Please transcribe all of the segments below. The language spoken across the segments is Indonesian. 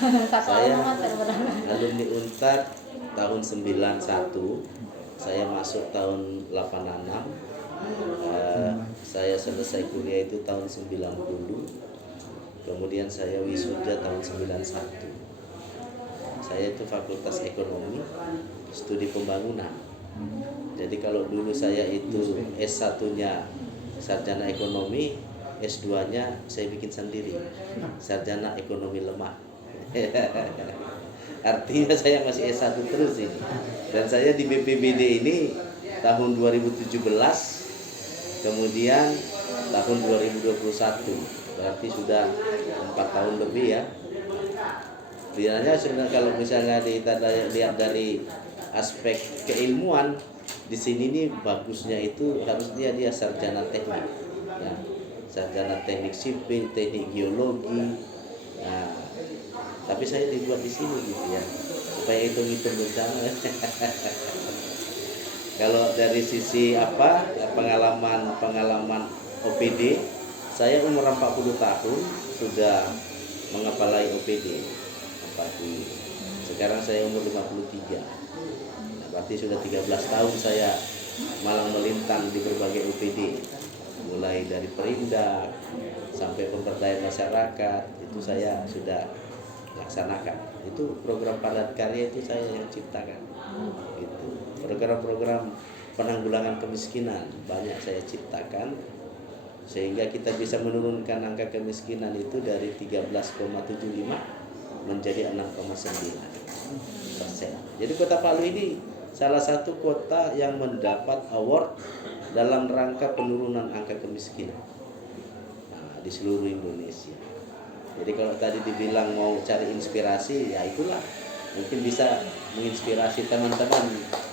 Saya alumni Unpad tahun 91, saya masuk tahun 86. Saya selesai kuliah itu tahun 90. Kemudian saya wisuda tahun 91. Saya itu Fakultas Ekonomi, Studi Pembangunan. Jadi kalau dulu saya itu S1-nya sarjana ekonomi, S2-nya saya bikin sendiri, sarjana ekonomi lemah. Artinya saya masih S1 terus ini. Dan saya di BPBD ini tahun 2017, kemudian tahun 2021. Berarti sudah 4 tahun lebih ya. Sebenarnya kalau misalnya kita lihat dari aspek keilmuan, di sini nih bagusnya itu harus dia sarjana teknik, ya. Sarjana teknik sipil, teknik geologi. Nah, tapi saya dibuat di sini gitu ya, supaya hitung-hitung bencana. Kalau dari sisi pengalaman OPD, saya umur 40 tahun sudah mengepalai OPD. Sekarang saya umur 53. Nah, berarti sudah 13 tahun saya malang melintang di berbagai OPD. Mulai dari Perindak sampai pemberdayaan masyarakat, itu saya sudah laksanakan. Itu program padat karya itu saya yang ciptakan. Itu program-program penanggulangan kemiskinan banyak saya ciptakan, sehingga kita bisa menurunkan angka kemiskinan itu dari 13,75 menjadi 6,9%. Jadi Kota Palu ini salah satu kota yang mendapat award dalam rangka penurunan angka kemiskinan di seluruh Indonesia. Jadi kalau tadi dibilang mau cari inspirasi, ya itulah, mungkin bisa menginspirasi teman-teman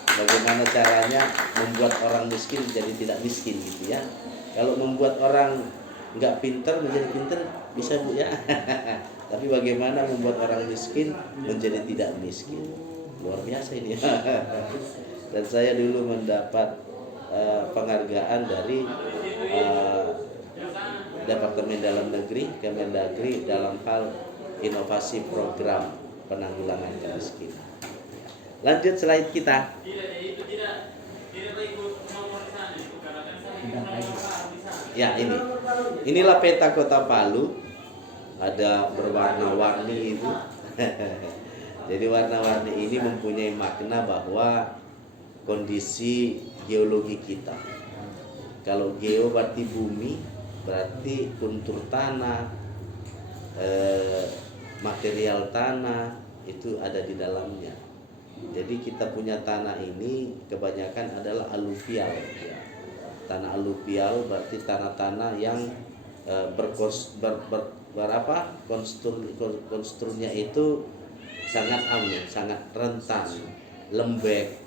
bagaimana caranya membuat orang miskin jadi tidak miskin gitu ya. Kalau membuat orang nggak pintar menjadi pintar bisa Bu ya. Tapi bagaimana membuat orang miskin menjadi tidak miskin, luar biasa ini. Dan saya dulu mendapat penghargaan dari Departemen Dalam Negeri, Kemendagri, dalam hal inovasi program penanggulangan kemiskinan. Lanjut slide kita. Ya, inilah peta Kota Palu. Ada berwarna-warni itu. Jadi warna-warni ini mempunyai makna bahwa kondisi geologi kita. Kalau geo berarti bumi, berarti kontur tanah, material tanah itu ada di dalamnya. Jadi kita punya tanah ini kebanyakan adalah aluvial. Tanah aluvial berarti tanah-tanah yang konstruknya itu sangat sangat rentan, lembek,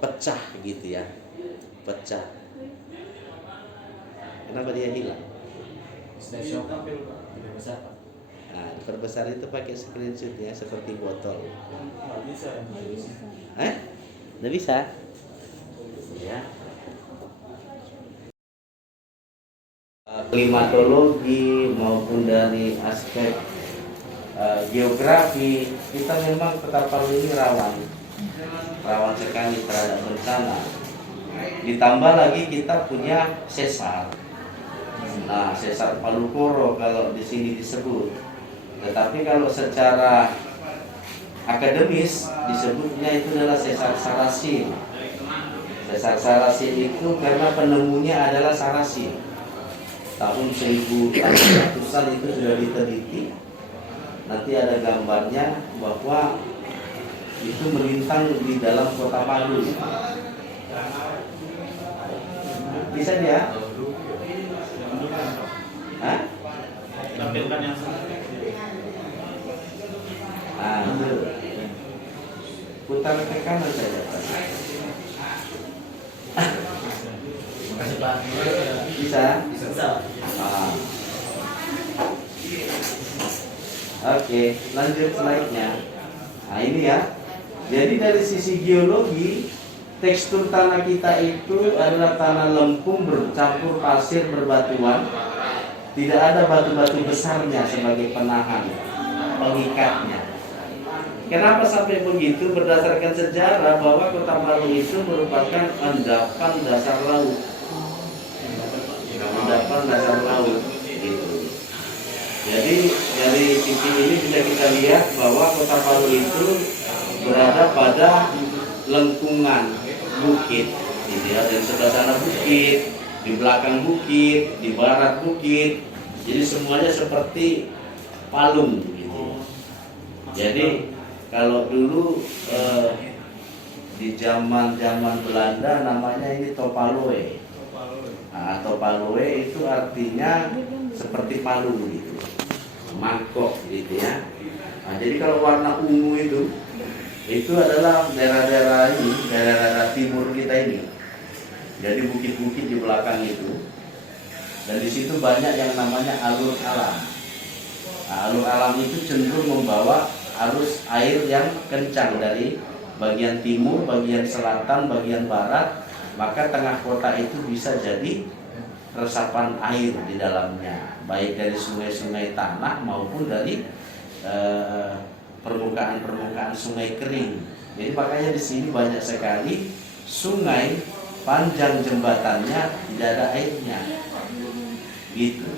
pecah gitu ya, pecah. Kenapa dia hilang? Nah, perbesar itu pakai screenshot ya, seperti botol. Nggak bisa? Ya. Klimatologi maupun dari aspek geografi, kita memang Kota Palu ini rawan sekali terhadap bencana. Ditambah lagi kita punya sesar. Nah, sesar Palu Koro kalau di sini disebut. Tetapi kalau secara akademis disebutnya itu adalah sesar Sarasin. Sesar Sarasin itu karena penemunya adalah Sarasin. Tahun 1800-an itu sudah diteliti. Nanti ada gambarnya bahwa itu melintang di dalam Kota Palu. Bisa dia? Tampilkan yang putar ke kanan saja. Makasih Pak. Bisa? Bisa. Oke, lanjut slide-nya. Nah ini ya. Jadi dari sisi geologi, tekstur tanah kita itu adalah tanah lempung bercampur pasir berbatuan. Tidak ada batu-batu besarnya sebagai penahan. mengikatnya. Kenapa sampai begitu? Berdasarkan sejarah bahwa Kota Palu itu merupakan endapan dasar laut. Endapan dasar laut gitu. Jadi dari titik ini bisa kita lihat bahwa Kota Palu itu berada pada lengkungan bukit, gitu ya. Dan sebelah sana bukit, di belakang bukit, di barat bukit. Jadi semuanya seperti palung, gitu. Jadi kalau dulu di zaman Belanda namanya ini Topaloe. Nah, Topaloe itu artinya seperti palu gitu, mangkok gitu ya. Nah, jadi kalau warna ungu itu adalah daerah-daerah ini, daerah-daerah timur kita ini. Jadi bukit-bukit di belakang itu, dan di situ banyak yang namanya alur alam. Nah, alur alam itu cenderung membawa arus air yang kencang dari bagian timur, bagian selatan, bagian barat, maka tengah kota itu bisa jadi resapan air di dalamnya, baik dari sungai-sungai tanah maupun dari permukaan sungai kering. Jadi makanya di sini banyak sekali sungai, panjang jembatannya tidak ada airnya, gitu.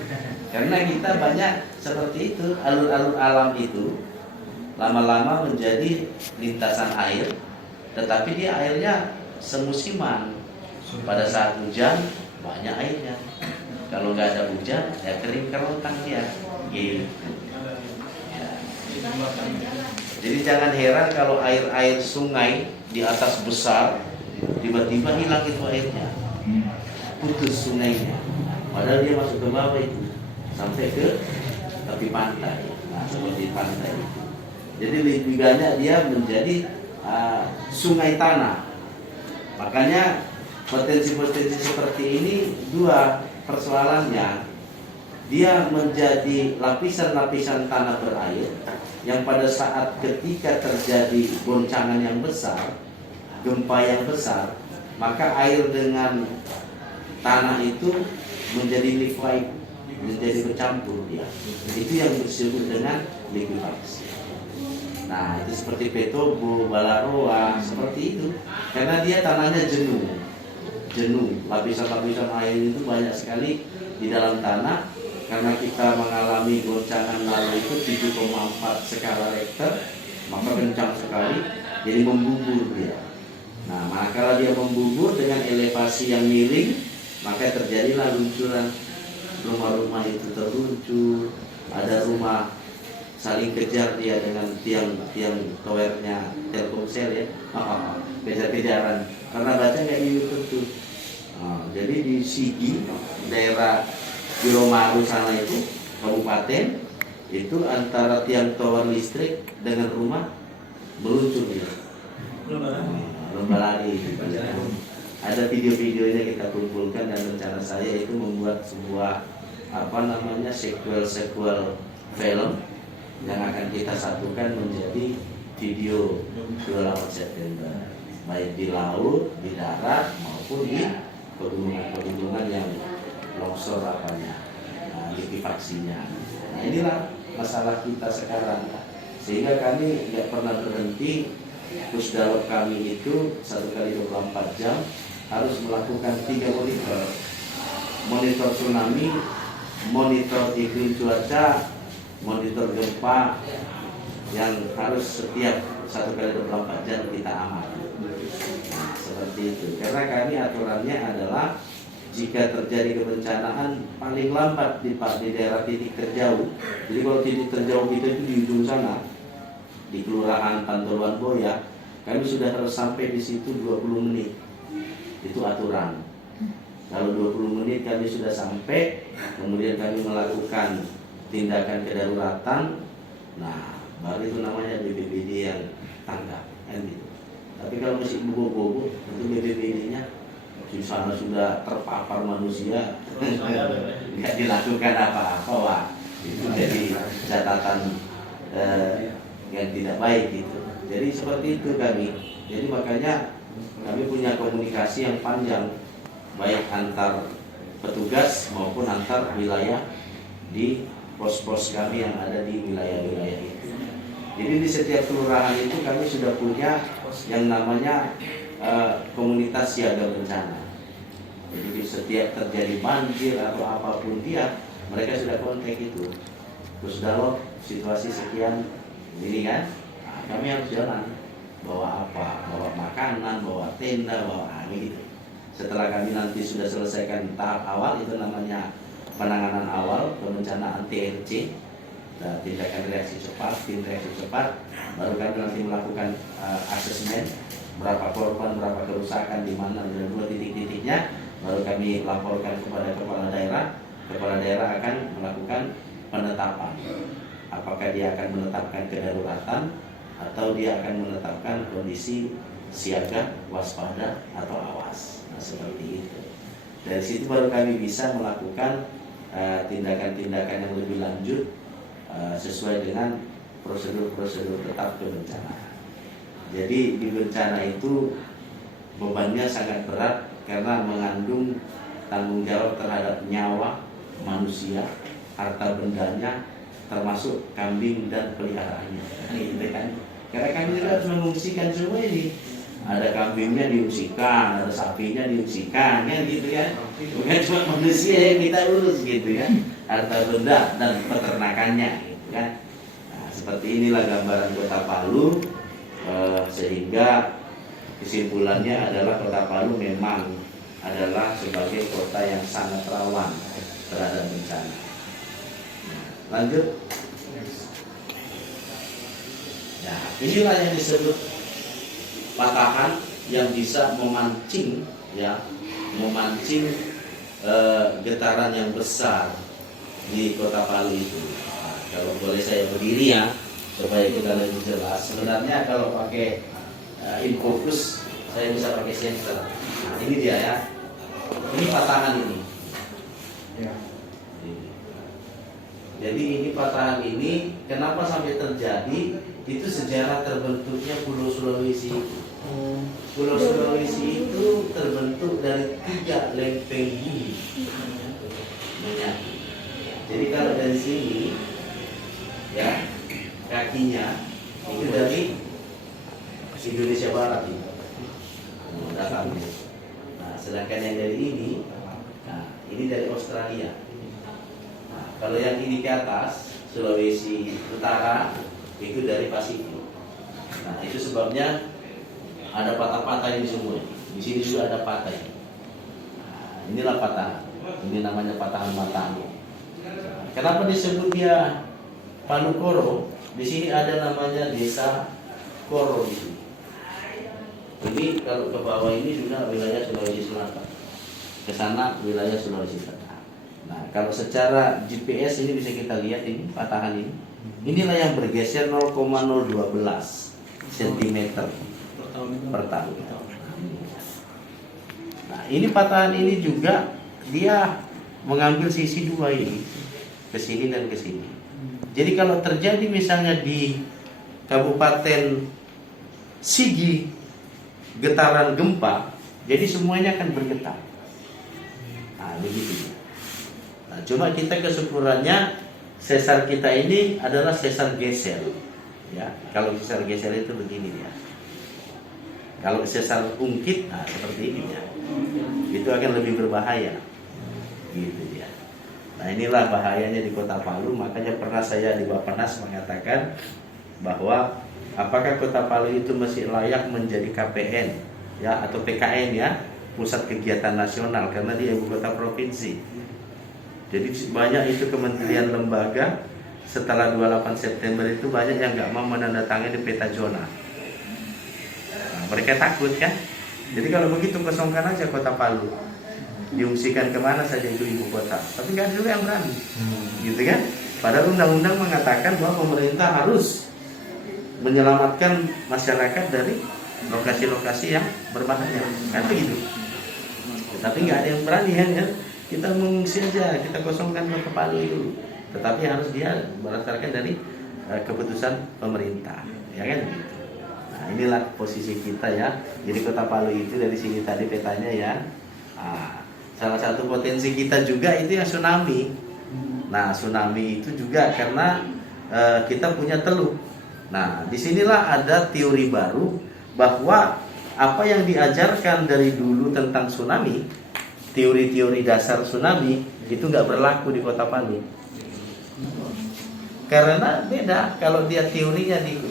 Karena kita banyak seperti itu, alur-alur alam itu lama-lama menjadi lintasan air, tetapi dia airnya semusiman. Pada saat hujan banyak airnya, kalau nggak ada hujan ya kering kerontang dia. Gitu. Ya. Jadi jangan heran kalau air sungai di atas besar tiba-tiba hilang itu airnya, putus sungainya, padahal dia masuk ke bawah itu sampai ke tepi pantai. Nah, seperti pantai itu. Jadi lebih banyak dia menjadi sungai tanah. Makanya potensi-potensi seperti ini dua persoalannya. Dia menjadi lapisan-lapisan tanah berair yang pada saat ketika terjadi goncangan yang besar, gempa yang besar, maka air dengan tanah itu menjadi liquefied, menjadi bercampur dia. Itu yang disebut dengan likuifaksi. Nah, itu seperti Petobo, Balaroa, seperti itu. Karena dia tanahnya jenuh. Lapisan-lapisan air itu banyak sekali di dalam tanah. Karena kita mengalami goncangan lalu itu 7,4 skala Richter, maka kencang sekali, jadi membubur dia. Nah, maka dia membubur dengan elevasi yang miring, maka terjadilah luncuran rumah-rumah itu terluncur. Ada rumah saling kejar dia dengan tiang towernya Telkomsel ya, kejar-kejaran karena baca nggak YouTube. Jadi di Sigi, daerah Biromaru sana itu kabupaten itu antara tiang tower listrik dengan rumah meluncur dia. Lomba lari. Ada video-videonya kita kumpulkan, dan rencana saya itu membuat sebuah sequel film yang akan kita satukan menjadi video 28 September, baik di laut, di darat maupun di pegunungan yang longsor likuifaksinya. Nah, inilah masalah kita sekarang, sehingga kami tidak pernah berhenti. Pusdalop kami itu 1 kali 24 jam harus melakukan 3 monitor tsunami, monitor iklim cuaca, monitor gempa, yang harus setiap 1 kali 24 jam kita amati. Nah, seperti itu. Karena kami aturannya adalah jika terjadi kebencanaan paling lambat di daerah titik terjauh. Jadi kalau titik terjauh kita itu di ujung sana, di Kelurahan Pantoluan Boya, kami sudah harus sampai di situ 20 menit. Itu aturan. Kalau 20 menit kami sudah sampai, kemudian kami melakukan tindakan kedaruratan. Nah, baru itu namanya BPBD yang tanggap, kan gitu. Tapi kalau masih bobo-bobo, itu BPBD-nya sudah terpapar manusia, nggak dilakukan apa-apa, wah itu jadi catatan yang tidak baik gitu. Jadi seperti itu kami. Jadi makanya kami punya komunikasi yang panjang, baik antar petugas maupun antar wilayah di pos-pos kami yang ada di wilayah-wilayah itu. Jadi di setiap kelurahan itu kami sudah punya yang namanya komunitas siaga bencana. Jadi di setiap terjadi banjir atau apapun dia, mereka sudah kontak itu. Terus dalam situasi sekian ini kan, nah, kami harus jalan. Bawa apa? Bawa makanan, bawa tenda, bawa gitu. Setelah kami nanti sudah selesaikan tahap awal, itu namanya penanganan awal kebencanaan TRC, tindakan reaksi cepat, tim reaksi cepat. Baru kami nanti melakukan asesmen berapa korban, berapa kerusakan, di mana dan dua titik-titiknya. Baru kami laporkan kepada kepala daerah. Kepala daerah akan melakukan penetapan. Apakah dia akan menetapkan kedaruratan atau dia akan menetapkan kondisi siaga, waspada atau awas. Nah, seperti itu. Dari situ baru kami bisa melakukan tindakan-tindakan yang lebih lanjut sesuai dengan prosedur-prosedur tetap kebencanaan. Jadi di bencana itu bebannya sangat berat karena mengandung tanggung jawab terhadap nyawa manusia, harta bendanya, termasuk kambing dan peliharaannya. Gitu kan? Karena kami juga harus mengungsikan semua ini. Ada kambingnya diungsikan, ada sapinya diungsikan, kan gitu kan? Bukan cuma manusia yang kita urus gitu kan? Harta benda dan peternakannya, gitu kan? Nah, seperti inilah gambaran Kota Palu, sehingga kesimpulannya adalah Kota Palu memang adalah sebagai kota yang sangat rawan terhadap bencana. Lanjut. Ya, inilah yang disebut patahan yang bisa memancing, ya, memancing getaran yang besar di Kota Palu itu. Nah, kalau boleh saya berdiri ya, supaya kita lebih jelas. Sebenarnya kalau pakai infocus saya bisa pakai sensor. Nah, ini dia ya. Ini patahan ini. Ya. Jadi ini patahan ini kenapa sampai terjadi? Itu sejarah terbentuknya Pulau Sulawesi itu. Pulau Sulawesi itu terbentuk dari 3 lempeng bumi menyatu. Jadi kalau dari sini, ya, kakinya itu dari Indonesia Barat ini, datangnya. Nah, sedangkan yang dari ini, nah, ini dari Australia. Nah, kalau yang ini ke atas, Sulawesi Utara, itu dari Pasifik. Nah, itu sebabnya ada patah-patah ini semua. Di sini juga ada patah. Nah, inilah patah. Ini namanya patahan Matano. Kenapa disebut dia Palu Koro? Di sini ada namanya desa Koro di sini. Ini kalau ke bawah ini sudah wilayah Sulawesi Selatan. Ke sana wilayah Sulawesi Tengah. Nah, kalau secara GPS ini bisa kita lihat ini patahan ini. Inilah yang bergeser 0,012 cm per tahun. Nah, ini patahan ini juga dia mengambil sisi dua ini, ke sini dan ke sini. Jadi kalau terjadi misalnya di Kabupaten Sigi getaran gempa, jadi semuanya akan bergetar. Nah, begitu. Nah, cuma kita kesyukurannya sesar kita ini adalah sesar geser. Ya, kalau sesar geser itu begini ya. Kalau sesar ungkit, nah seperti ini ya. Itu akan lebih berbahaya. Gitu ya. Nah, inilah bahayanya di Kota Palu. Makanya pernah saya di Bappenas mengatakan bahwa apakah Kota Palu itu masih layak menjadi KPN ya atau PKN ya, pusat kegiatan nasional, karena dia ibu kota provinsi. Jadi banyak itu kementerian lembaga setelah 28 September itu banyak yang nggak mau menandatangani peta zona. Nah, mereka takut kan? Jadi kalau begitu kosongkan aja Kota Palu, diungsikan kemana saja itu ibu kota. Tapi nggak ada juga yang berani, gitu kan? Padahal undang-undang mengatakan bahwa pemerintah harus menyelamatkan masyarakat dari lokasi-lokasi yang berbahaya, kan begitu. Tapi nggak ada yang berani kan? Kita mengungsi aja, kita kosongkan Kota Palu itu. Tetapi harus dia berdasarkan dari keputusan pemerintah, ya kan? Nah, inilah posisi kita ya. Jadi Kota Palu itu dari sini tadi petanya ya. Nah, salah satu potensi kita juga itu yang tsunami. Nah, tsunami itu juga karena kita punya teluk Nah, disinilah ada teori baru bahwa apa yang diajarkan dari dulu tentang tsunami, teori-teori dasar tsunami itu nggak berlaku di Kota Palu. Karena beda kalau dia teorinya di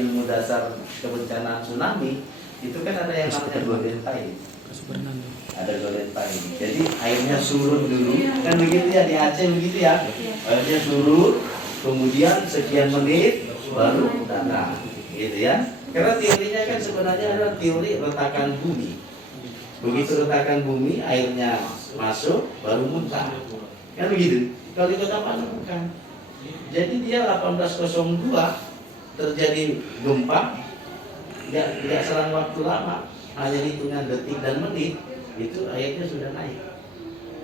ilmu dasar kebencanaan tsunami itu kan ada yang namanya golden tide. Ada golden tide. Jadi airnya surut dulu, kan begitu ya di Aceh begitu ya. Airnya surut, kemudian sekian menit baru datang, gitu ya. Karena teorinya kan sebenarnya adalah teori retakan bumi. Begitu retakan bumi, airnya masuk baru muntah. Kan begitu. Kalau di Kota Palu bukan. Jadi dia 1802 terjadi gempa, tidak selang waktu lama, hanya hitungan detik dan menit, itu airnya sudah naik.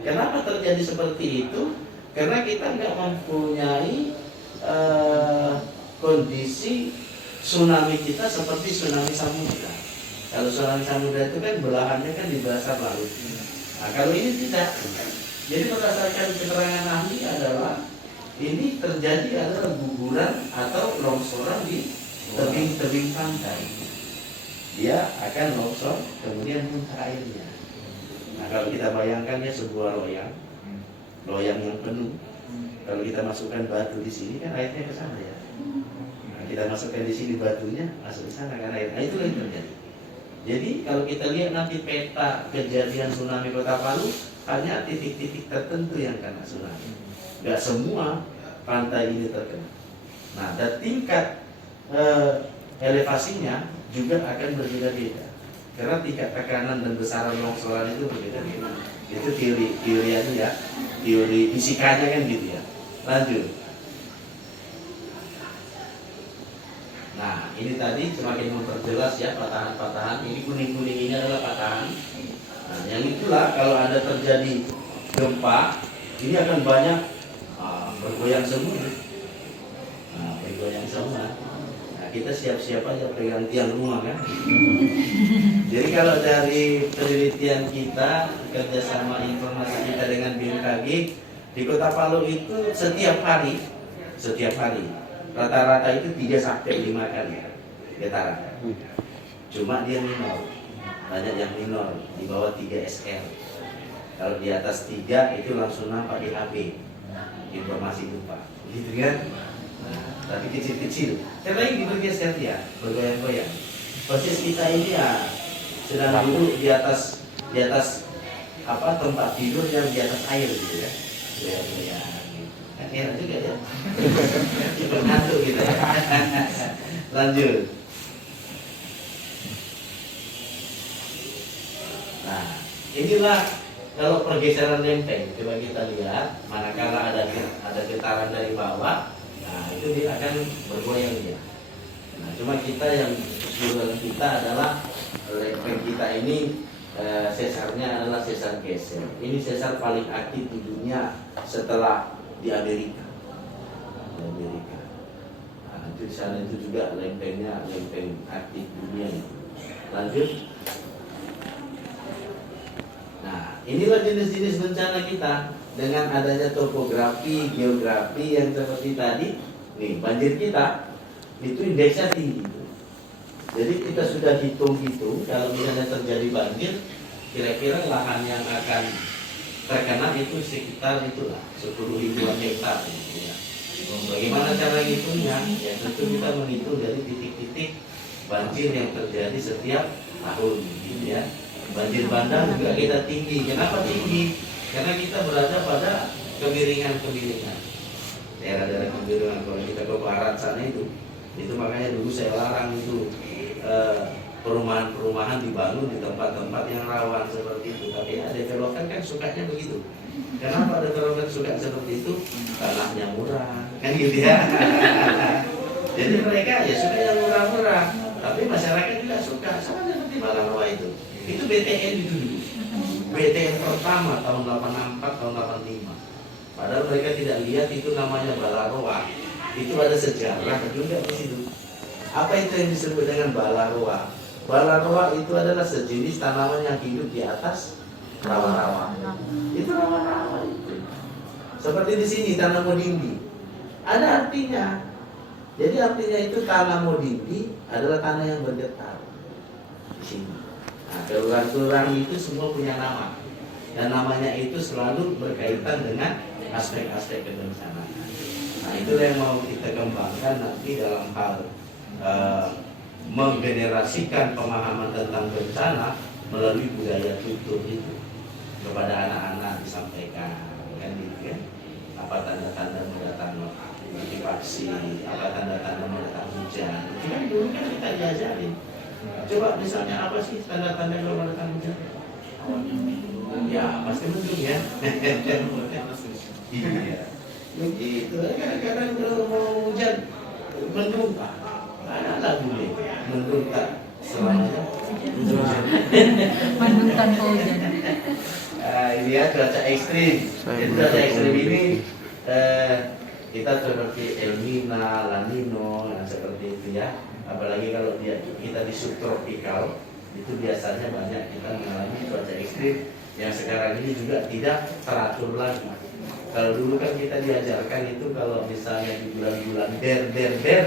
Kenapa terjadi seperti itu? Karena kita nggak mempunyai kondisi tsunami kita seperti tsunami samudra. Kalau tsunami samudra itu kan belahannya kan di dasar laut. Nah, kalau ini tidak. Jadi berdasarkan keterangan ahli adalah ini terjadi adalah guguran atau longsoran di tebing-tebing pantai. Dia akan longsor kemudian muntah airnya. Nah, kalau kita bayangkannya sebuah loyang yang penuh. Kalau kita masukkan batu di sini kan airnya ke sana ya. Nah, kita masukkan di sini batunya masuk ke sana kan air. Nah, itu yang terjadi. Jadi kalau kita lihat nanti peta kejadian tsunami Kota Palu, hanya titik-titik tertentu yang kena tsunami. Gak semua pantai ini terkena. Nah, dan tingkat elevasinya juga akan berbeda-beda. Karena tingkat tekanan dan besaran longsoran itu berbeda-beda. Itu teorinya ya, teori fisikanya kan gitu ya. Lanjut. Nah, ini tadi semakin memperjelas ya patahan-patahan. Ini kuning-kuning ini adalah patahan. Nah, yang itulah kalau ada terjadi gempa, ini akan banyak bergoyang semua. Nah, bergoyang semua. Nah, kita siap-siap aja pegang tiang rumah kan. Jadi kalau dari penelitian kita, kerjasama informasi kita dengan BMKG, di Kota Palu itu setiap hari rata-rata itu 3 sampai 5 kali getaran. Cuma dia minor, banyak yang minor di bawah 3 SR. Kalau di atas 3 itu langsung nampak di HP informasi gempa, gitu kan? Nah, tapi kecil-kecil. Karena ini bergeser dia, bergoyang-goyang. Posisi kita ini ya sedang duduk di atas tempat tidur yang di atas air gitu ya. Goyang-goyang. Kan enak juga ya. Cuma ngantuk gitu ya. Lanjut. Nah, inilah kalau pergeseran lempeng. Coba kita lihat, manakala ada getaran dari bawah, nah itu dia akan bergoyang dia. Nah, cuma kita yang keseluruhan kita adalah lempeng kita ini sesarnya adalah sesar geser. Ini sesar paling aktif di dunia setelah di Amerika. Nah, itu di sana itu juga lempengnya lempeng aktif dunia. Lanjut. Nah, inilah jenis-jenis bencana kita dengan adanya topografi, geografi yang seperti tadi. Nih, banjir kita itu indeksnya tinggi. Jadi kita sudah hitung-hitung kalau misalnya terjadi banjir, kira-kira lahan yang akan terkena itu sekitar itulah 10.000-an hektar. Ya. Bagaimana cara ngitungnya? Ya tentu kita menghitung dari titik-titik banjir yang terjadi setiap tahun, gitu ya. Banjir bandang juga kita tinggi. Kenapa tinggi? Karena kita berada pada kemiringan-kemiringan. Daerah-daerah kemiringan. Kalau kita ke barat sana itu makanya dulu saya larang itu perumahan-perumahan dibangun di tempat-tempat yang rawan seperti itu. Tapi ya developer kan sukanya begitu. Kenapa developer suka seperti itu? Tanahnya murah, kan gitu ya. Jadi mereka ya suka yang murah-murah. Tapi masyarakat juga suka. Sama seperti Balaroa itu. Itu BTN itu dulu. BTN pertama tahun 84, tahun 85. Padahal mereka tidak lihat itu namanya Balaroa. Itu ada sejarah juga di situ. Apa itu yang disebut dengan Balaroa? Balaroa itu adalah sejenis tanaman yang hidup di atas rawa-rawa. Itu rawa-rawa itu. Seperti di sini tanam modimbi. Ada artinya. Jadi artinya itu tanah Modini adalah tanah yang bergetar di sini. Nah, kelurahan-kelurahan itu semua punya nama, dan namanya itu selalu berkaitan dengan aspek-aspek kebencanaan. Nah, itulah yang mau kita kembangkan nanti dalam hal menggenerasikan pemahaman tentang bencana melalui budaya tutur itu kepada anak-anak disampaikan, kan gitu ya. Apa tanda-tanda mendatang vaksin, apa tanda-tanda mendatang hujan. Kan dulu kan kita diajarin. Coba misalnya apa sih tanda-tanda kalau mendatang hujan? Ya pasti mendung ya. Iya. Begitu. Kadang-kadang kalau mau hujan mendung, ada lagu nih mendung tak selamanya. Mendung tanpa hujan. Ini ya cuaca ekstrim. Jadi cuaca ekstrim ini kita seperti El Nino, La Nino, yang seperti itu ya. Apalagi kalau kita di subtropikal, itu biasanya banyak kita mengalami cuaca ekstrim yang sekarang ini juga tidak teratur lagi. Kalau dulu kan kita diajarkan itu kalau misalnya di bulan-bulan ber,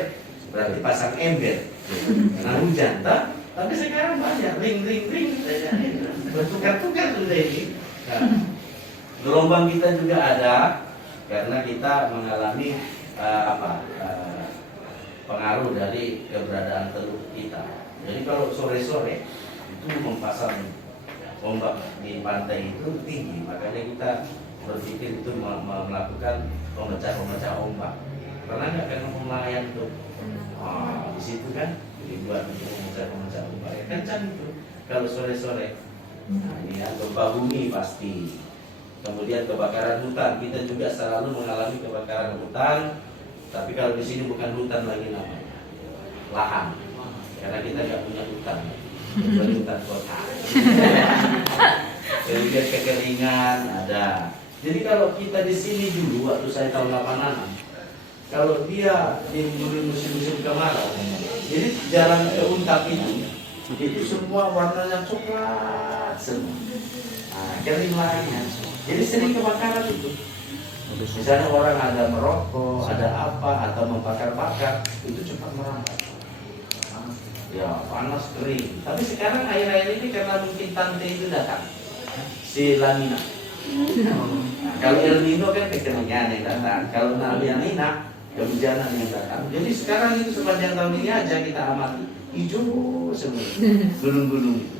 berarti pasang ember, nah hujan, tapi sekarang banyak ring, bertukar-tukar sudah ini. Nah, gelombang kita juga ada karena kita mengalami pengaruh dari keberadaan teluk kita. Jadi kalau sore-sore itu memasang ombak di pantai itu tinggi, makanya kita berpikir itu melakukan pemecah ombak. Pernah nggak kan nelayan tuh? Di situ kan dibuat untuk pemecah ombak. Ya, kencang itu kalau sore-sore. Nah, ini ya gempa bumi pasti. Kemudian kebakaran hutan, kita juga selalu mengalami kebakaran hutan. Tapi kalau di sini bukan hutan lagi namanya, lahan. Karena kita nggak punya hutan, kecuali hutan kota. Kemudian kekeringan ada. Jadi kalau kita di sini dulu waktu saya tahun 86, kalau dia di musim kemarau, jadi jalan ke Untap itu semua warnanya coklat semua. Nah, kering lainnya. Jadi sering kebakaran itu. Misalnya orang ada merokok, ada apa, atau membakar-bakar, itu cepat merambat. Ya, panas kering. Tapi sekarang air-air ini karena mungkin tante itu datang, si La Nina. Nah, kalau El Nino kan kekeringan yang datang. Kalau La Nina, kehujanan yang datang. Jadi sekarang itu sepanjang tahun ini aja kita amati hijau semua, gunung-gunung itu.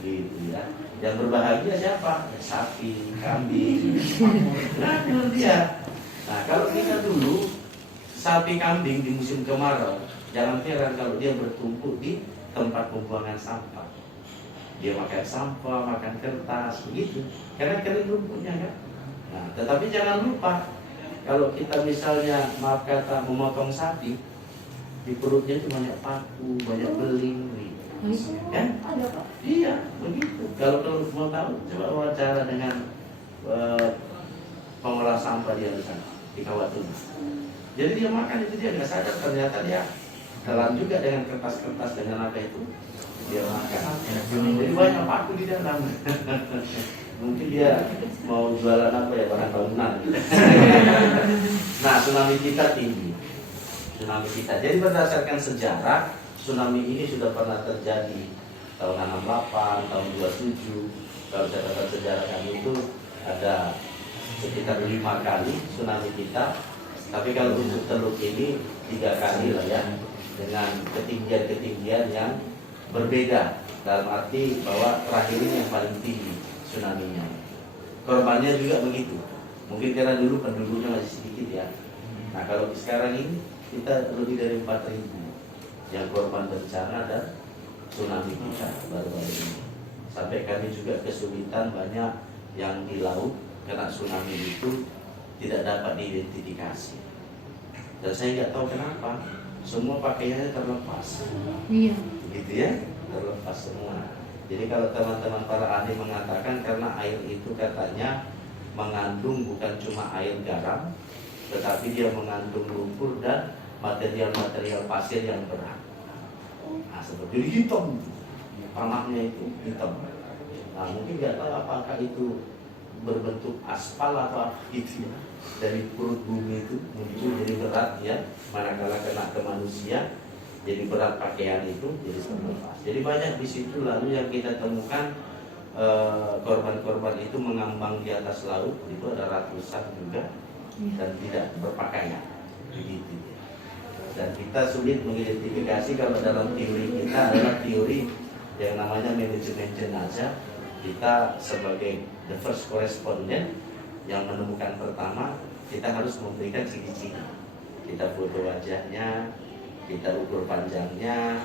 Gitu ya. Yang berbahagia siapa? Ya, sapi, kambing. Nah, itu dia. Nah, kalau kita dulu sapi kambing di musim kemarau, jangan heran kalau dia bertumpuk di tempat pembuangan sampah. Dia makan sampah, makan kertas, begitu. Karena kering rumputnya kan. Nah, tetapi jangan lupa kalau kita misalnya maaf kata memotong sapi, di perutnya itu banyak paku, banyak beling, kan? Ada Pak? Iya, begitu. Kalau mau tahu, coba wawancara dengan pengolah sampah dia di sana di Kawatuna. Jadi dia makan itu dia nggak sadar ternyata dia telan juga dengan kertas-kertas dengan apa itu dia makan. Jadi banyak paku di dalam. Mungkin dia mau jualan apa ya, bahan bangunan. Nah, tsunami kita tinggi. Tsunami kita. Jadi berdasarkan sejarah, tsunami ini sudah pernah terjadi tahun 68, tahun 27. Kalau catatan sejarah kami itu ada sekitar 5 kali tsunami kita. Tapi kalau untuk teluk ini 3 kali lah ya, dengan ketinggian-ketinggian yang berbeda. Dalam arti bahwa terakhir ini yang paling tinggi tsunami-nya. Korbannya juga begitu. Mungkin karena dulu penduduknya masih sedikit ya. Nah, kalau sekarang ini kita lebih dari 4.000 yang korban bencana dan tsunami kita baru-baru ini. Sampai kami juga kesulitan banyak yang di laut karena tsunami itu tidak dapat diidentifikasi. Dan saya nggak tahu kenapa semua pakaiannya terlepas. Iya. Gitu ya, terlepas semua. Jadi kalau teman-teman para ahli mengatakan karena air itu katanya mengandung bukan cuma air garam, tetapi dia mengandung lumpur dan material-material pasir yang berat. Nah, seperti hitam, tanahnya itu hitam. Nah, mungkin nggak tahu apakah itu berbentuk aspal atau apa gitu ya, dari perut bumi itu muncul jadi berat ya, manakala kena ke manusia jadi berat pakaian itu jadi terlepas. Jadi banyak di situ. Lalu yang kita temukan korban-korban itu mengambang di atas laut itu ada ratusan juga dan tidak berpakaian begitu. Dan kita sulit mengidentifikasi kalau dalam teori kita adalah teori yang namanya manajemen jenazah. Kita sebagai the first correspondent yang menemukan pertama, kita harus memberikan ciri-ciri. Kita foto wajahnya, kita ukur panjangnya,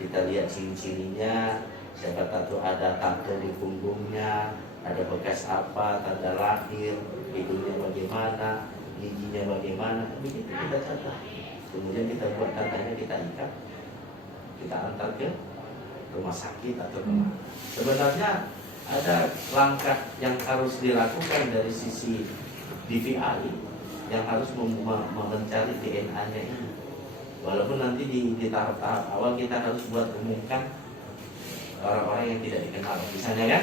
kita lihat ciri-cirinya. Siapa tahu ada tato di punggungnya, ada bekas apa, tanda lahir, hidungnya bagaimana, giginya bagaimana, begitu kita catat. Kemudian kita buat tandanya, kita ikat, kita antar ke rumah sakit atau kemana. Sebenarnya ada langkah yang harus dilakukan dari sisi DVI yang harus mencari DNA-nya ini. Walaupun nanti di tahap-tahap awal kita harus buat umumkan orang-orang yang tidak dikenal, misalnya kan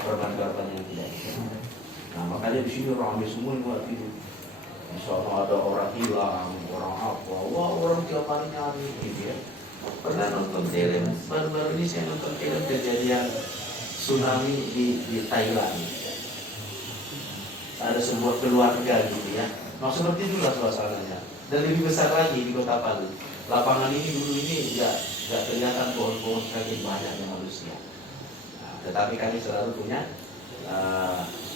korban-korban yang tidak dikenal. Nah makanya di sini ramai semua yang buat itu. Misalnya ada orang hilang, orang apa, wah orang tiap hari nyari gitu ya. Pernah nonton film, baru-baru ini saya nonton film kejadian tsunami di Thailand. Ada sebuah keluarga gitu ya. Nah seperti itulah suasananya. Dan lebih besar lagi di Kota Palu. Lapangan ini dulu ini nggak kelihatan pohon-pohon saking banyaknya manusia. Nah, tetapi kami selalu punya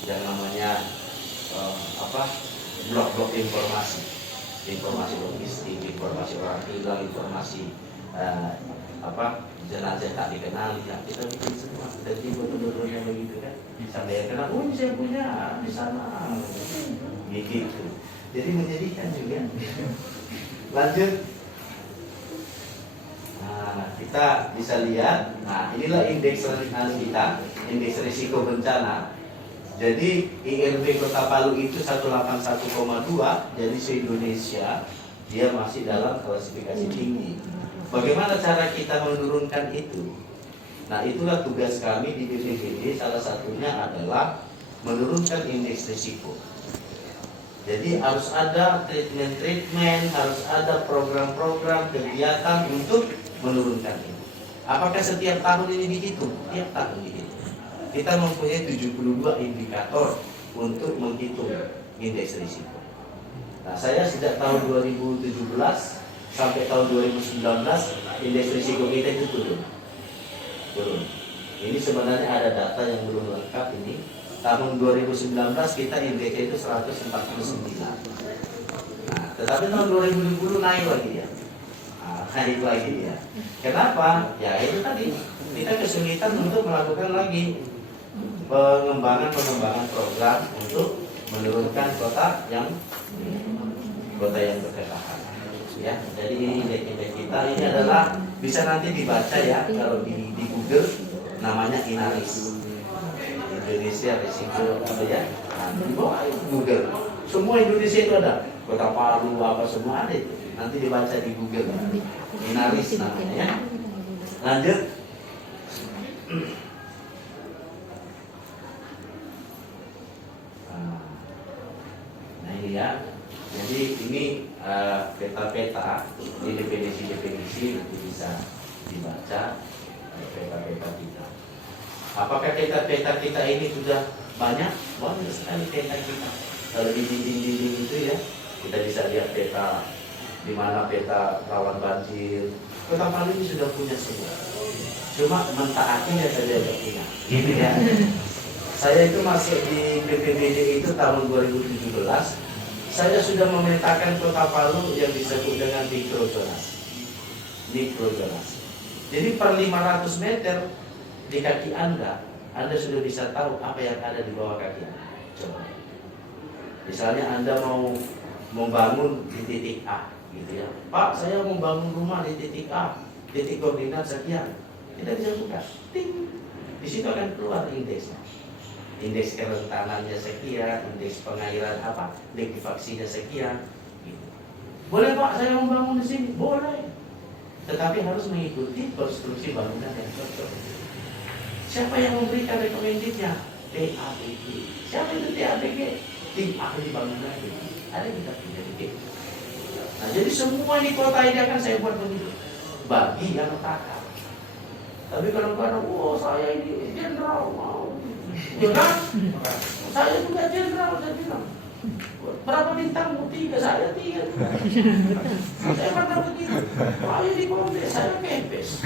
yang namanya blok-blok informasi logistik, informasi orang hilang, informasi jenazah tak dikenal, ya kita bikin semua. Jadi betul-betulnya begitu kan. Sampai yang kenal, oh ini saya punya di sana, begitu. Jadi menyedihkan juga. Lanjut. Nah, kita bisa lihat. Nah, inilah indeks kita, indeks risiko bencana. Jadi IRB Kota Palu itu 181,2, jadi se-Indonesia dia masih dalam klasifikasi tinggi. Bagaimana cara kita menurunkan itu? Nah, itulah tugas kami di BPBD. Salah satunya adalah menurunkan indeks risiko. Jadi harus ada treatment, harus ada program-program kegiatan untuk menurunkan ini. Apakah setiap tahun ini dihitung? Tiap tahun dihitung. Kita mempunyai 72 indikator untuk menghitung indeks risiko. Nah, saya sejak tahun 2017 sampai tahun 2019 indeks risiko kita itu turun. Ini sebenarnya ada data yang belum lengkap ini. Tahun 2019 kita indeksnya itu 149. Nah, tetapi tahun 2020 naik lagi ya. Naik lagi ya. Kenapa? Ya itu tadi kita kesulitan untuk melakukan lagi pengembangan program untuk menurunkan kota yang berketahanan. Ya, jadi ini indeks kita ini adalah bisa nanti dibaca ya kalau di Google namanya INARIS. Indonesia risiko apa ya? Nah, di bawah Google. Semua Indonesia itu ada. Kota Palu apa semua ada itu. Nanti dibaca di Google. INARIS namanya ya. Lanjut. Nah ini ya. Jadi ini peta-peta di definisi nanti bisa dibaca peta-peta kita. Apakah peta-peta kita ini sudah banyak? Banyak sekali peta kita. Kalau di dinding-dinding itu ya, kita bisa lihat peta di mana peta rawan banjir. Kota Palu ini sudah punya semua. Cuma mentaatinya saja tidak punya. Gitu ya. Saya itu masuk di BPBD itu tahun 2017. Saya sudah memetakan Kota Palu yang disebut dengan mikrozonasi. Jadi per 500 meter di kaki Anda sudah bisa tahu apa yang ada di bawah kaki Anda. Coba. Misalnya Anda mau membangun di titik A, gitu ya. Pak, saya mau bangun rumah di titik A, titik koordinat sekian. Kita bisa buka. Ting. Di situ akan keluar indeksnya. Indeks kerentanannya sekian, indeks pengairan apa, likuifaksinya sekian. Gitu. Boleh Pak, saya mau bangun di sini, boleh. Tetapi harus mengikuti konstruksi bangunan yang cocok. Siapa yang memberikan rekomendasinya? TABG. Siapa itu TABG? Tim ahli bangunan. Ada kita punya tim. Nah, jadi semua di kota ini akan saya buat begitu bagi yang takar. Tapi kadang-kadang, oh saya ini jenderal, mau, ya kan? Saya juga jenderal, saya bilang. Berapa bintangmu? 3, saya 3. Saya pernah begitu. Ayo di Kombe, saya kempes.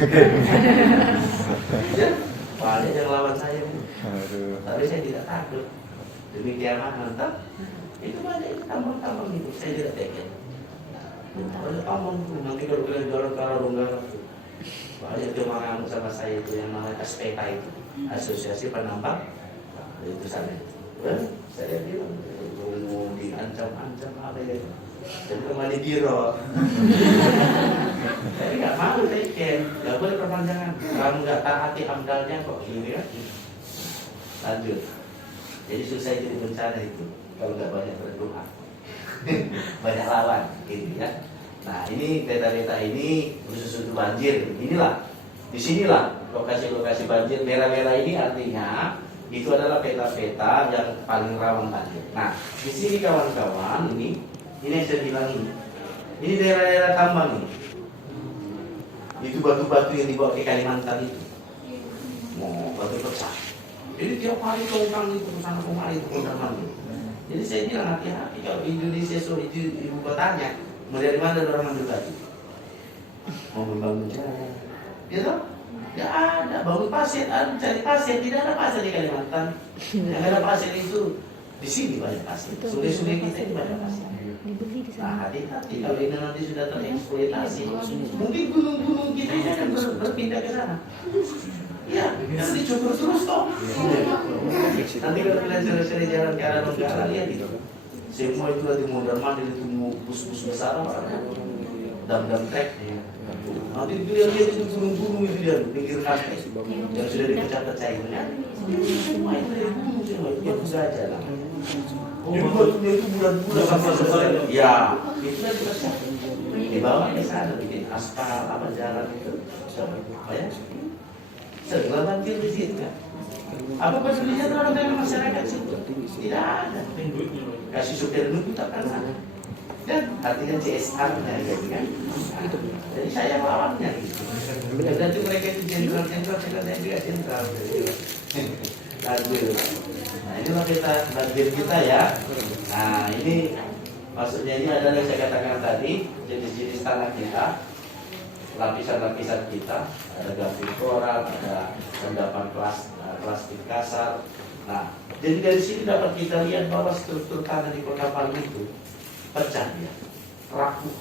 Ya, banyak yang lawan saya. Tapi saya tidak takut. Demi keamanan, mantap. Itu banyak tambang-tambang itu, saya tidak teken. Banyak tambang itu, nanti kalau kalian jualan karung-karung itu. Banyak jemaah sama saya itu yang namanya SPK itu, Asosiasi Penambang. Itu sana. Saya bilang, mau diancam-ancam apa ya? Jadi kembali biro. Saya nggak mau teken, nggak boleh perpanjangan. Kamu nggak taati amdalnya kok gini ya? Lanjut. Jadi susah jadi bencana itu kalau nggak banyak berdoa, banyak lawan, gitu ya. Nah ini peta-peta ini khusus untuk banjir. Inilah, disinilah lokasi-lokasi banjir. Merah-merah ini artinya itu adalah peta-peta yang paling rawan banjir. Nah di sini kawan-kawan ini yang saya bilang ini daerah-daerah tambang ini. Itu batu-batu yang dibawa ke Kalimantan itu, batu pecah. Jadi tiap hari tongkang itu kesana kemari itu kemana. Jadi saya bilang hati-hati kalau Indonesia itu ibu kotanya, mau dari mana orang ambil batu? Mau membangun jalan, gitu? Ya ada, bangun pasir, cari pasir, tidak ada pasir di Kalimantan. Yang ada pasir itu di sini banyak pasir. Sungai-sungai kita ini banyak pasir. Nah hati-hati kalau ini nanti sudah tereksploitasi, mungkin gunung-gunung kita ini akan berpindah ke sana. Ya, harus dicukur terus toh. Nanti kalau kalian sering-sering jalan ke arah negara, lihat itu. Semua itu lagi mondar-mandir itu bus-bus besar, dam-dam trek. Nanti dia lihat itu gunung-gunung itu dia pinggir pantai yang sudah dipecah-pecah itu kan. Semua itu dari gunung semua itu dia bisa jalan. Jadi batunya itu bulan-bulan sampai ya, itu kan dipecah. Di bawah di sana bikin aspal apa jalan itu. Ya. Segala banjir di situ kan. Apa pedulinya terhadap dengan masyarakat situ? Tidak ada. Kasih supir nunggu tak pernah. Dan artinya CSR-nya gitu kan. Jadi saya lawannya gitu. Nanti mereka itu jenderal-jenderal, saya juga jenderal. Lanjut. Nah inilah peta banjir kita ya. Nah ini maksudnya ini adalah yang saya katakan tadi, jenis-jenis tanah kita, lapisan-lapisan kita, ada gambut koral, ada endapan plastik kasar. Nah, jadi dari sini dapat kita lihat bahwa struktur tanah di Kota Palu itu pecah dia, rapuh.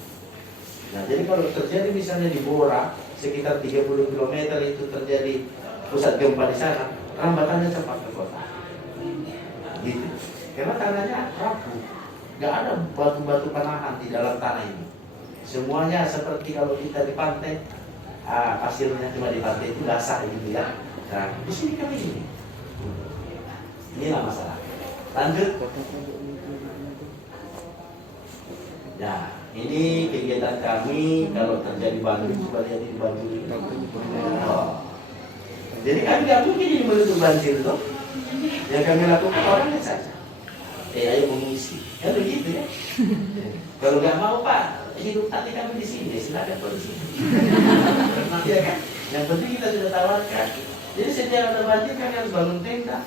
Nah, jadi kalau terjadi misalnya di Bora sekitar 30 km itu terjadi pusat gempa di sana, rambatannya cepat ke kota. Gitu. Karena tanahnya rapuh, nggak ada batu-batu penahan di dalam tanah ini. Semuanya seperti kalau kita di pantai, pasirnya cuma di pantai itu basah gitu ya. Nah, di sini kami ini. Inilah masalah. Lanjut. Nah, ini kegiatan kami kalau terjadi banjir, coba lihat di banjir ini. Jadi kami nggak mungkin ini menutup banjir tuh. Yang kami lakukan orangnya saja. Ayo mengisi. Ya begitu ya. Kalau nggak mau Pak, hidup nanti kami di sini, silakan di sini. Ya kan? Yang penting kita sudah tawarkan. Jadi setiap ada banjir kami harus bangun tenda,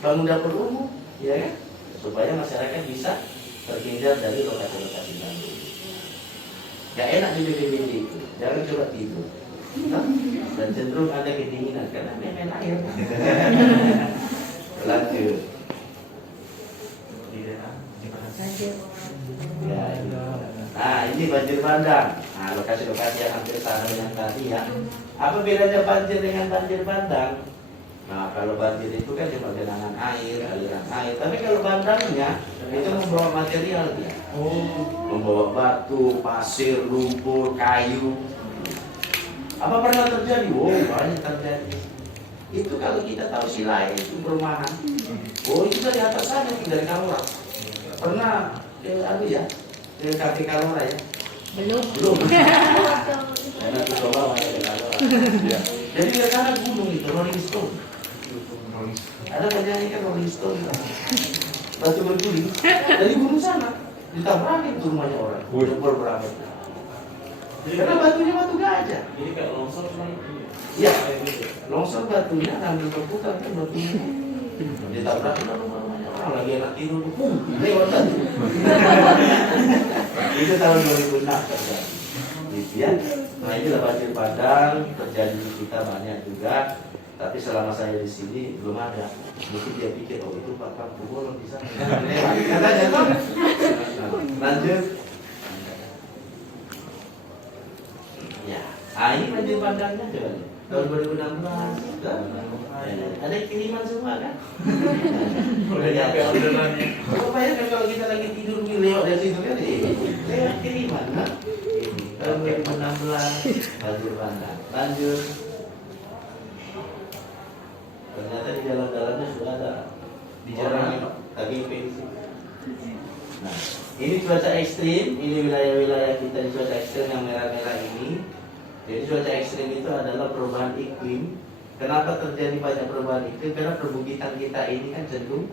bangun dapur umum, ya kan? Supaya masyarakat bisa terhindar dari lokasi-lokasi banjir. Gak enak di BPBD itu, jangan coba tidur. Dan cenderung ada kedinginan karena main air. Lanjut. Ya, nah ini banjir bandang. Nah lokasi-lokasi yang hampir sama dengan tadi ya. Apa bedanya banjir dengan banjir bandang? Nah kalau banjir itu kan cuma genangan air, aliran air. Tapi kalau bandangnya itu membawa material dia. Membawa batu, pasir, lumpur, kayu. Apa pernah terjadi? Banyak terjadi. Itu kalau kita tahu silai itu perumahan. Itu dari atas saja, dari Kalora. Pernah ya, dari kafe Kalora ya? Belum. Karena itu coba dari Kalora. Jadi dari sana gunung itu, Rolling Stone. Ada penyanyi kan Rolling Stone, batu berguling dari gunung sana ditabrakin ke rumahnya orang. Jebol berapa? Karena batunya batu gajah. Jadi kayak longsor kan? Iya, longsor batunya ambil berputar kan batunya. Ditabrakin ke rumahnya orang lagi anak tidur, lewat batu. Itu tahun 2006 terjadi. Gitu ya. Nah inilah banjir bandang terjadi di kita banyak juga. Tapi selama saya di sini belum ada. Mungkin dia pikir oh itu Pak Kampung Bolong di sana. Katanya tuh. Lanjut. Ya, ini banjir bandangnya coba. Tahun 2016 kan? Ada kiriman semua kan? Udah nyampe orderannya. Bayangkan kalau kita lagi tidur lewat dari situ kan, lewat kiriman kan? Tahun 2016 banjir bandang. Lanjut. Ternyata di dalam-dalamnya sudah ada di jalan tadi pensi. Nah, ini cuaca ekstrim, ini wilayah-wilayah kita di cuaca ekstrim yang merah-merah ini. Jadi cuaca ekstrim itu adalah perubahan iklim. Kenapa terjadi banyak perubahan iklim? Karena perbukitan kita ini kan cenderung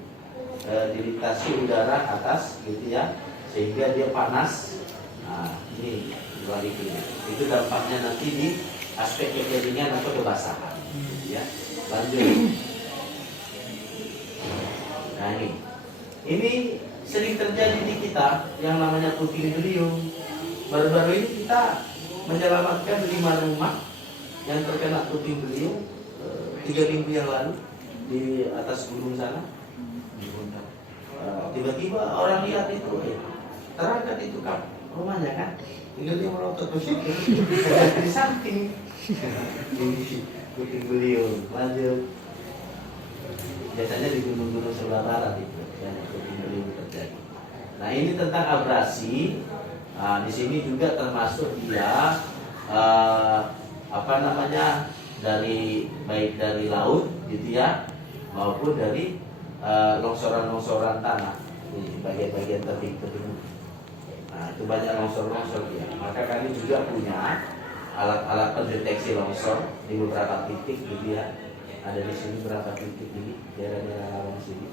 dilintasi udara atas, gitu ya, sehingga dia panas. Nah, ini perubahan iklim. Itu dampaknya nanti di aspek kekeringan atau kebasahan, gitu ya. Lanjut. Nah ini sering terjadi di kita yang namanya puting beliung. Baru-baru ini kita menyelamatkan 5 rumah yang terkena puting beliung 3 minggu yang lalu di atas gunung sana. Tiba-tiba orang lihat itu, terangkat itu kan rumahnya kan, tinggal dia melotot ke situ di samping. Puting beliung. Lanjut. Biasanya di gunung-gunung sebelah barat itu yang puting beliung terjadi. Nah ini tentang abrasi. Nah, di sini juga termasuk dia dari baik dari laut gitu ya maupun dari longsoran-longsoran tanah di bagian-bagian tebing-tebing. Nah itu banyak longsor-longsor ya. Maka kami juga punya alat-alat pendeteksi longsor di beberapa titik gitu ya. Ada di sini berapa titik ini daerah-daerah rawan sini.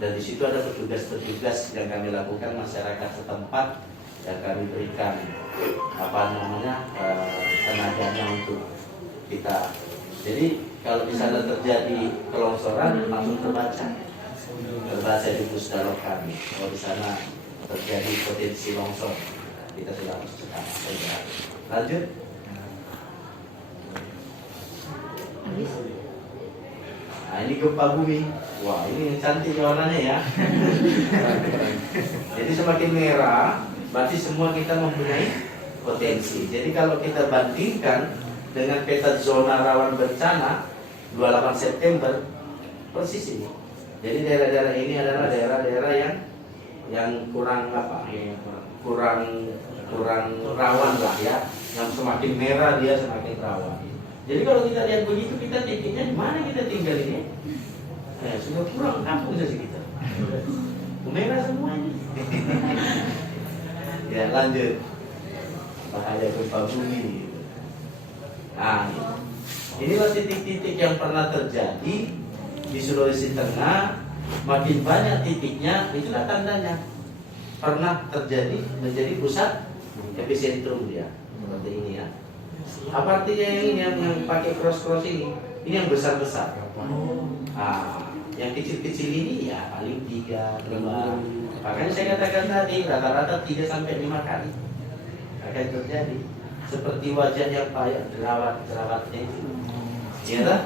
Dan di situ ada petugas-petugas yang kami lakukan masyarakat setempat yang kami berikan tenaganya untuk kita. Jadi kalau misalnya terjadi kelongsoran langsung terbaca di pusdalok kami. Kalau di sana terjadi potensi longsor kita sudah harus cepat. Lanjut. Nah ini gempa bumi. Wah ini cantik warnanya ya. Jadi semakin merah berarti semua kita mempunyai potensi. Jadi kalau kita bandingkan dengan peta zona rawan bencana 28 September persis ini. Jadi daerah-daerah ini adalah daerah-daerah yang kurang rawan lah ya. Yang semakin merah dia semakin rawan. Jadi kalau kita lihat begitu, kita titiknya di mana kita tinggal ini? Sudah kurang kampung saja kita. Merah semua ini. Ya lanjut. Bahaya gempa bumi. Nah, inilah titik-titik yang pernah terjadi di Sulawesi Tengah. Makin banyak titiknya, itulah tandanya pernah terjadi menjadi pusat epicentrum dia. Seperti ini ya. Apa artinya ini yang pakai cross ini? Ini yang besar-besar. Yang kecil-kecil ini ya paling 3, 5. Makanya saya katakan tadi rata-rata 3 sampai 5 kali akan terjadi. Seperti wajah yang payah jerawatnya itu. Iya kan?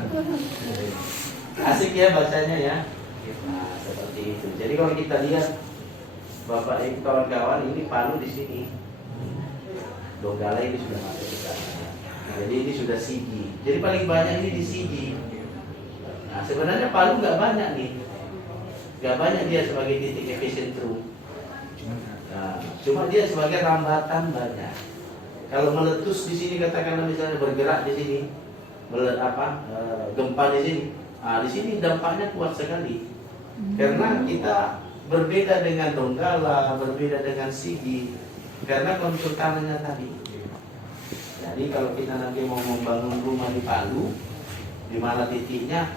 Asik ya bacanya ya. Nah, seperti itu. Jadi kalau kita lihat Bapak Ibu kawan-kawan ini Palu di sini. Donggala ini sudah masuk ke sana. Jadi ini sudah Sigi. Jadi paling banyak ini di Sigi. Nah sebenarnya Palu nggak banyak nih, nggak banyak dia sebagai titik epicentrum. Nah, cuma dia sebagai rambatan banyak. Kalau meletus di sini katakanlah misalnya bergerak di sini, gempa di sini. Nah, di sini dampaknya kuat sekali. Karena kita berbeda dengan Donggala, berbeda dengan Sigi, karena kontur tanahnya tadi. Jadi kalau kita nanti mau membangun rumah di Palu, di mana titiknya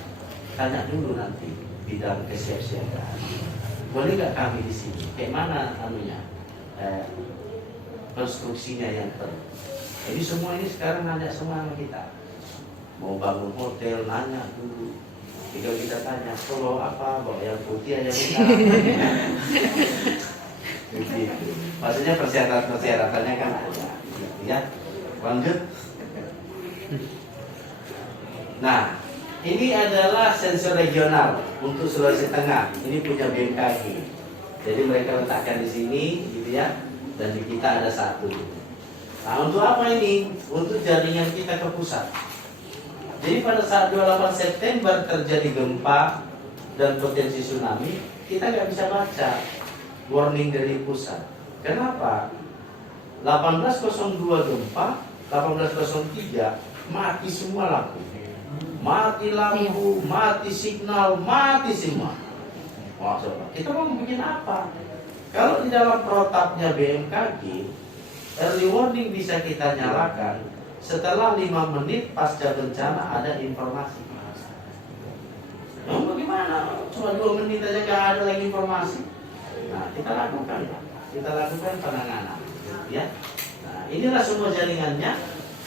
tanya dulu nanti bidang kesiapsiagaan. Boleh nggak kami di sini? Kayak mana anunya? Konstruksinya yang Jadi semua ini sekarang nanya semua sama kita. Mau bangun hotel, nanya dulu. Tinggal kita tanya, kalau apa, bawa yang putih aja kita. Begitu. Maksudnya persyaratan-persyaratannya kan ada. Ya, lanjut. Nah, ini adalah sensor regional untuk Sulawesi Tengah. Ini punya BMKG. Jadi mereka letakkan di sini, gitu ya. Dan di kita ada satu. Nah, untuk apa ini? Untuk jaringan kita ke pusat. Jadi pada saat 28 September terjadi gempa dan potensi tsunami, kita nggak bisa baca warning dari pusat. Kenapa? 1802 gempa, 1803 mati semua lampu. Mati lampu, mati signal, mati semua. Wah, kita mau bikin apa? Kalau di dalam protapnya BMKG, early warning bisa kita nyalakan setelah 5 menit pasca bencana ada informasi. Nah, bagaimana? Cuma 2 menit aja nggak ada lagi informasi. Nah, kita lakukan penanganan, ya. Nah, inilah semua jaringannya.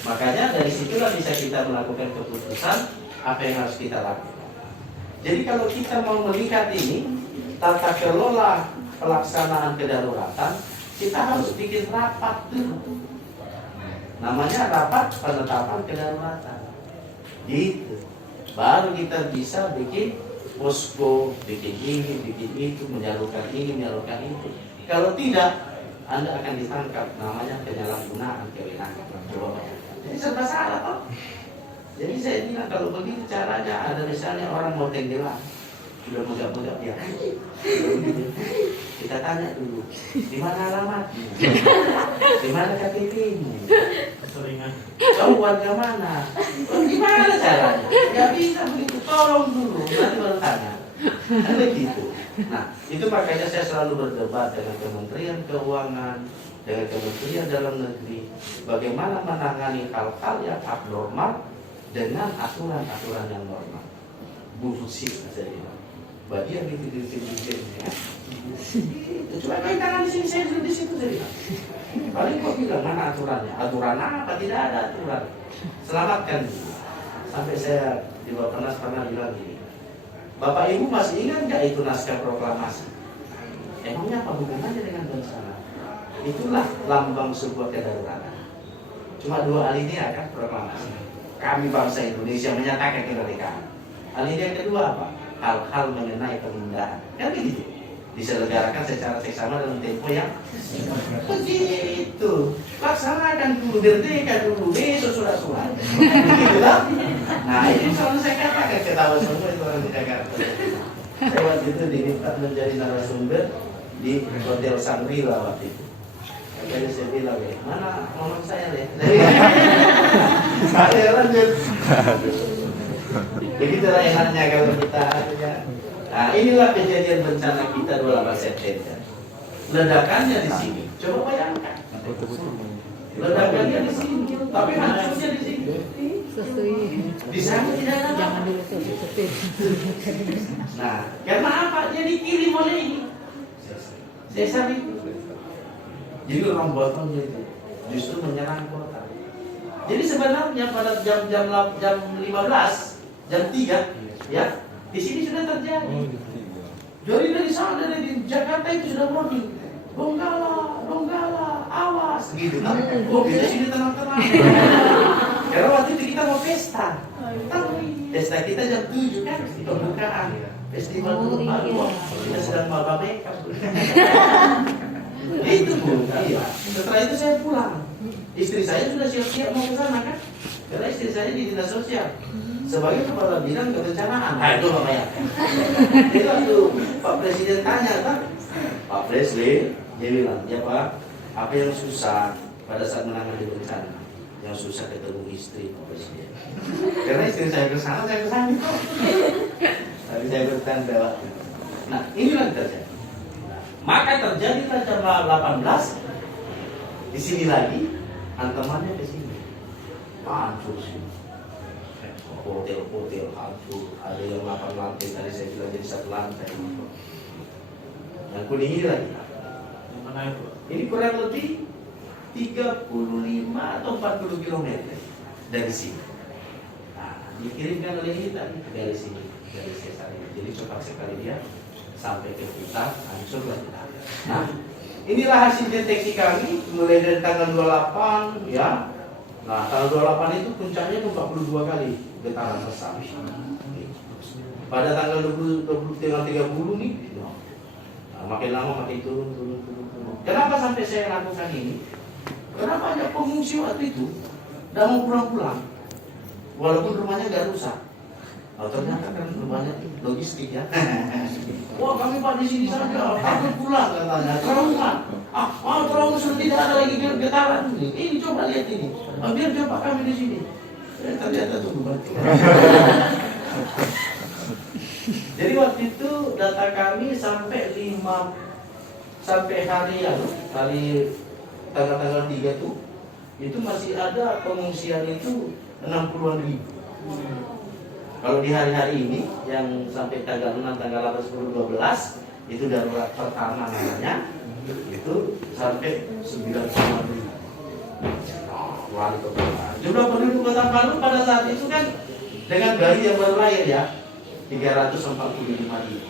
Makanya dari situlah bisa kita melakukan keputusan apa yang harus kita lakukan. Jadi kalau kita mau melihat ini tata kelola pelaksanaan kedaruratan, kita harus bikin rapat dulu. Namanya rapat penetapan kedaruratan. Gitu. Baru kita bisa bikin posko, bikin ini, bikin itu, menyalurkan ini, menyalurkan itu. Kalau tidak, Anda akan ditangkap. Namanya penyalahgunaan kewenangan. Coba bayangkan. Jadi serba salah toh. Jadi saya bilang kalau begitu caranya, ada misalnya orang mau tenggelam, sudah megap-megap ya. Kita tanya dulu, di mana alamatnya? Di mana KTP-nya? Keseringan. Kau warga mana? Gimana caranya? Gak bisa begitu, tolong dulu, nanti baru tanya. Kan begitu. Nah, itu makanya saya selalu berdebat dengan Kementerian Keuangan, dengan Kementerian Dalam Negeri, bagaimana menangani hal-hal yang abnormal dengan aturan-aturan yang normal. Bullshit saya bilang. Bagi yang gitu-gitu ya. Coba main tangan di sini, saya duduk di situ tadi. Paling kok bilang mana aturannya? Aturan apa? Tidak ada aturan. Selamatkan. Sampai saya di Bapenas pernah bilang gini, Bapak Ibu masih ingat nggak itu naskah proklamasi? Emangnya apa hubungannya dengan bencana? Itulah lambang sebuah kedaruratan. Cuma 2 alinea kan proklamasi. Kami bangsa Indonesia menyatakan kemerdekaan. Alinea kedua apa? Hal-hal mengenai pemindahan. Kan begitu. Diselenggarakan secara seksama dalam tempo yang begitu. Laksanakan dulu, merdeka dulu, besok surat-surat. Begitu lah. Nah, ini selalu saya katakan, ketawa semua itu orang di Jakarta. Saya waktu itu diminta menjadi narasumber di Hotel Shangri-La waktu itu. Jadi saya bilang, mana ngomong saya deh. Saya lanjut. Begitulah enaknya kalau kita. Nah, inilah kejadian bencana kita 28 September. Ledakannya di sini. Coba bayangkan. Ledakannya di sini, tapi hancurnya di sini. Di sana tidak ada. Jangan dulu tuh. Nah, karena apa? Dia dikirim oleh ini. Sesar itu. Jadi orang botolnya itu justru menyerang kota. Jadi sebenarnya pada jam 15, jam 3, ya, di sini sudah terjadi. Jadi dari sana, dari Jakarta itu sudah warning. Donggala, awas, gitu kan? Oh, bisa sini tenang-tenang. Karena waktu itu kita mau pesta. Pesta kita jam 7 kan, pembukaan festival Guru. Kita sedang bawa makeup. Itu Bu, iya. Setelah itu saya pulang. Istri saya sudah siap-siap mau ke sana kan? Karena istri saya di dinas sosial sebagai kepala bidang kebencanaan. Nah itu Bapak ya. Jadi waktu Pak Presiden tanya kan, Pak Presiden, dia bilang, ya Pak, apa yang susah pada saat menangani bencana? Yang susah ketemu istri Pak Presiden. Karena istri saya ke sana, saya ke sana. Tapi saya bertanda waktu. Nah inilah terjadi. Maka terjadilah jam 18 di sini lagi, hantamannya ke sini, hancur sini. hotel-hotel hancur, ada yang 8 lantai tadi saya bilang jadi 1 lantai. Yang kuning ini lagi. Yang mana itu? Ini kurang lebih 35 atau 40 km dari sini. Nah, dikirimkan oleh ini tadi dari sini, dari Sesar ini. Jadi cepat sekali dia sampai ke kita, hancur lagi. Nah, inilah hasil deteksi kami mulai dari tanggal 28 ya. Nah, tanggal 28 itu puncaknya 42 kali getaran besar. Pada tanggal 20 tanggal 30 nih, nah, makin lama makin turun. Kenapa sampai saya lakukan ini? Kenapa ada pengungsi waktu itu tidak mau pulang-pulang, walaupun rumahnya nggak rusak. Oh, ternyata kan rumahnya logistik ya. Wah, kami Pak di sini saja, takut pulang katanya. Trauma. Trauma sudah tidak ada lagi getaran. Ini coba lihat ini. Biar coba kami di sini. Ternyata tunggu mati. Jadi waktu itu data kami sampai hari tanggal 3 tuh itu masih ada pengungsian itu 60-an ribu. Kalau di hari-hari ini yang sampai tanggal 6, tanggal 8, 10, 12 itu darurat pertama namanya itu sampai 90-an ribu. Wali kota. Jumlah penduduk Kota Palu pada saat itu kan dengan bayi yang baru lahir ya 345 ribu.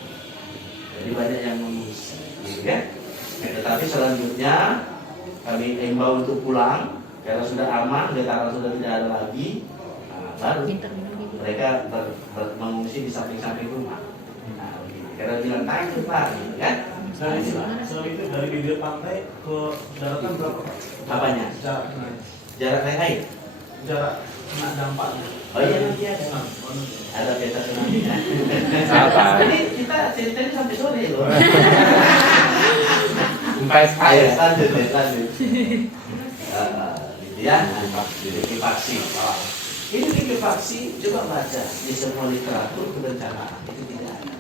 Jadi banyak yang mengungsi, gitu kan? Tetapi selanjutnya kami imbau untuk pulang karena sudah aman, getaran sudah tidak ada lagi. Nah, baru mereka mengungsi di samping-samping rumah. Nah, begitu. Karena bilang takut Pak, gitu kan? Soal itu dari bibir pantai ke daratan berapa Pak? Apanya? Jarak naik air? Jarak kena dampaknya. Oh iya nanti ada peta tsunami. Jadi kita ceritanya sampai sore loh. Ayo lanjut. Gitu ya, likuifaksi. Ini likuifaksi coba baca di semua literatur kebencanaan itu tidak ada.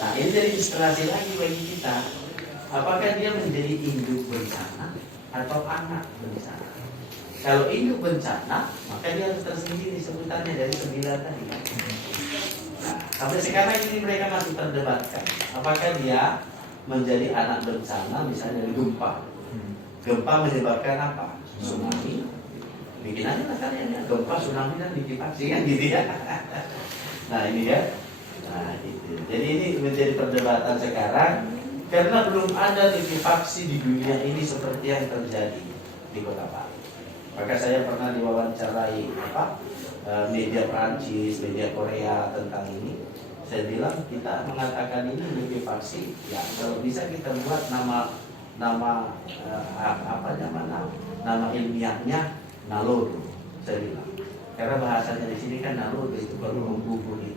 Nah ini jadi inspirasi lagi bagi kita. Apakah dia menjadi induk bencana atau anak bencana? Kalau induk bencana, maka dia harus tersendiri sebutannya dari 9 tadi. Nah, sampai sekarang ini mereka masih terdebatkan. Apakah dia menjadi anak bencana misalnya dari gempa? Gempa menyebabkan apa? Tsunami. Bikin aja lah kalian ya. Gempa, tsunami dan likuifaksi kan gitu ya. Nah ini ya. Nah itu. Jadi ini menjadi perdebatan sekarang karena belum ada likuifaksi di dunia ini seperti yang terjadi di Kota Palu. Maka saya pernah diwawancarai media Prancis, media Korea tentang ini. Saya bilang kita mengatakan ini likuifaksi, ya kalau bisa kita buat nama ilmiahnya nalodo. Saya bilang karena bahasanya di sini kan nalodo itu kalau mengumpul itu,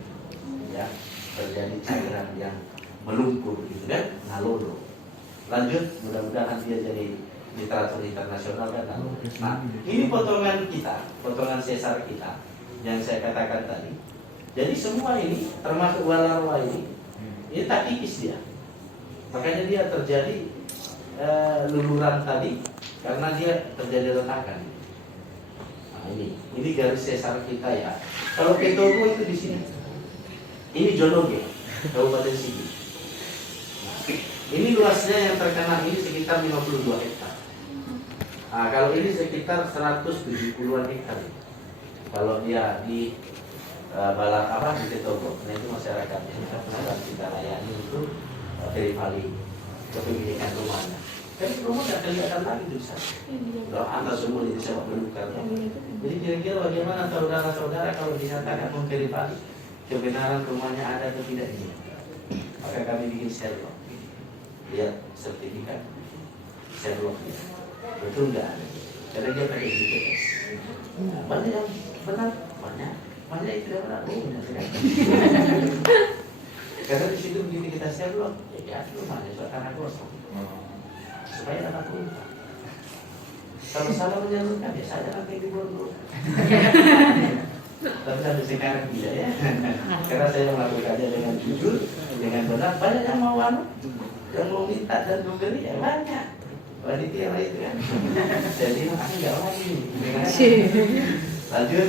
ya terjadi cairan yang melumpur gitu kan, nalodo. Lanjut, mudah-mudahan dia jadi literatur internasional kan. Nah, ini potongan sesar kita yang saya katakan tadi. Jadi semua ini termasuk walarwa ini tak kikis dia. Makanya dia terjadi luluran tadi karena dia terjadi retakan. Nah, ini garis sesar kita ya. Kalau Petobo itu di sini. Ini Jonoge, Kabupaten Sigi. Nah, ini luasnya yang terkena ini sekitar 52 hektar. Nah, kalau ini sekitar 170-an hektar. Kalau dia di di Petobo, nah itu masyarakatnya kita layani itu perifali kepemilikan rumahnya. Tapi rumah tidak kelihatan lagi di sana. Kalau anda semua jadi sewa penukar. Jadi kira-kira bagaimana saudara-saudara kalau dinyatakan memperifali kebenaran rumahnya ada atau tidak ini? Maka kami bikin Sherlock. Lihat sertifikat Sherlock. Betul nggak ada? Karena dia pakai GPS. Nah, banyak yang benar, banyak itu tidak benar. Karena di situ begitu kita Sherlock, ya rumahnya suatu tanah kosong. Supaya dapat rumah. Kalau salah menyalurkan ya saja nanti dibunuh. Tapi sampai sekarang tidak ya. Karena saya melakukannya dengan jujur, dengan benar. Banyak yang mau yang mau minta dan memberi ya banyak. Panitia lah itu kan. Jadi aku nggak lagi. Lanjut.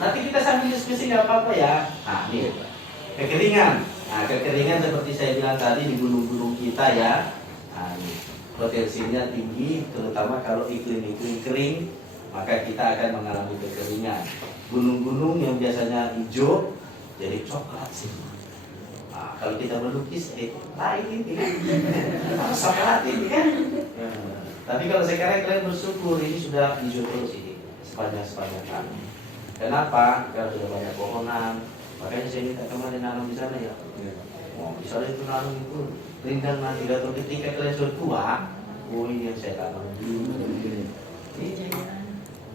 Nanti kita sambil diskusi nggak apa-apa ya. Nah, nih kekeringan. Nah, kekeringan seperti saya bilang tadi di gunung-gunung kita ya. Nah, ini potensinya tinggi, terutama kalau iklim-iklim kering, maka kita akan mengalami kekeringan. Gunung-gunung yang biasanya hijau jadi coklat sih. Nah, kalau kita melukis, lain ini kan, coklat ini kan. Tapi kalau sekarang kalian bersyukur ini sudah hijau terus ini sepanjang tahun. Kenapa? Karena sudah banyak pohonan. Makanya saya minta kemarin nanam di sana ya. Oh, di sana itu nanam itu rindang nanti atau ketika kalian sudah tua, oh ini yang saya tanam dulu.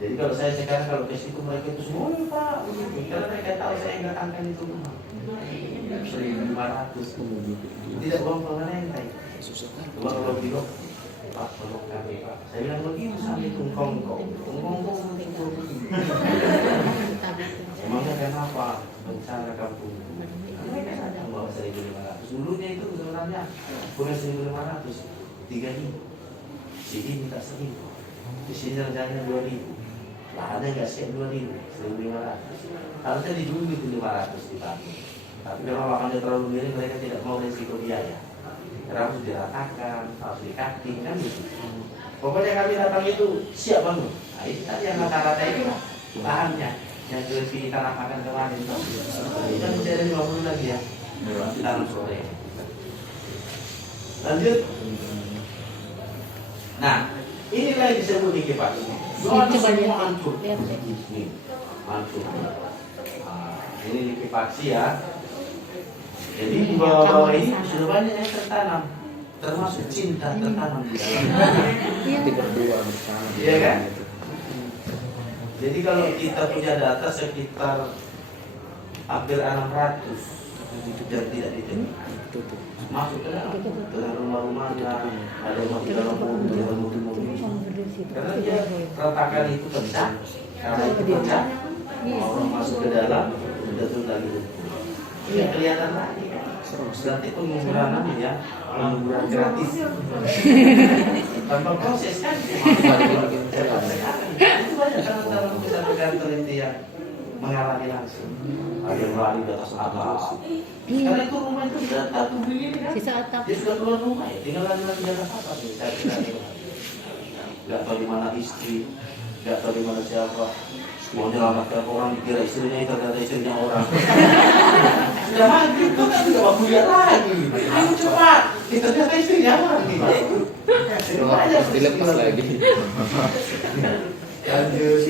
Jadi kalau saya sekarang kalau ke situ mereka itu semua Pak, karena mereka tahu saya nggak akan itu rumah. 1.500 tidak uang pemerintah, uang lebih dok. Pak, tolong kami Pak. Saya bilang begitu sampai tungkong. Emangnya kenapa bencana kampung? Mereka sadar bahwa 1.500. Dulunya itu sebenarnya bukan 1.500, 3.000. Sini minta 1.000. Di sini rencananya 2.000. Lahannya nggak siap 2.000, 1.500. Harusnya didulu itu 500 dibangun. Tapi kalau lahannya terlalu miring, mereka tidak mau risiko biaya. Karena harus diratakan, harus dikaki, kan gitu. Pokoknya kami datang itu siap bangun. Nah itu tadi yang rata-rata itu lah lahannya. Yang kita tanam makan kemarin itu. Ini kan masih ada 50 lagi ya. Tanam sore. Lanjut. Nah, inilah yang disebut likuifaksi. Semua hancur. Nih, hancur. Nah, ini likuifaksi ya. Jadi di bawah ini sudah banyak yang tertanam, termasuk cinta tertanam di dalamnya. Iya kan? Jadi kalau kita punya data sekitar hampir 600 yang tidak diterima, masuk ke dalam rumah-rumah, ada rumah di dalam mobil. Karena dia retakan itu pecah, karena itu pecah, orang masuk ke dalam, sudah turun lagi. Ini kelihatan lagi. Berarti penguburan ya, penguburan gratis. Tanpa proses kan? Itu banyak dalam kantor itu yang mengalami langsung. Ada yang lari di atas atap. Karena itu rumah itu sudah satu begini kan? Dia sudah keluar rumah ya, tinggal lagi di atas atap. Gak tahu di mana istri, gak tahu di mana siapa. Mau nyelamatkan orang, dikira istrinya itu ternyata istrinya orang. Sudah mati, itu kan tidak waktu lihat lagi. Ayo cepat, itu ternyata istrinya orang nih. Dilepas lagi. Lanjut.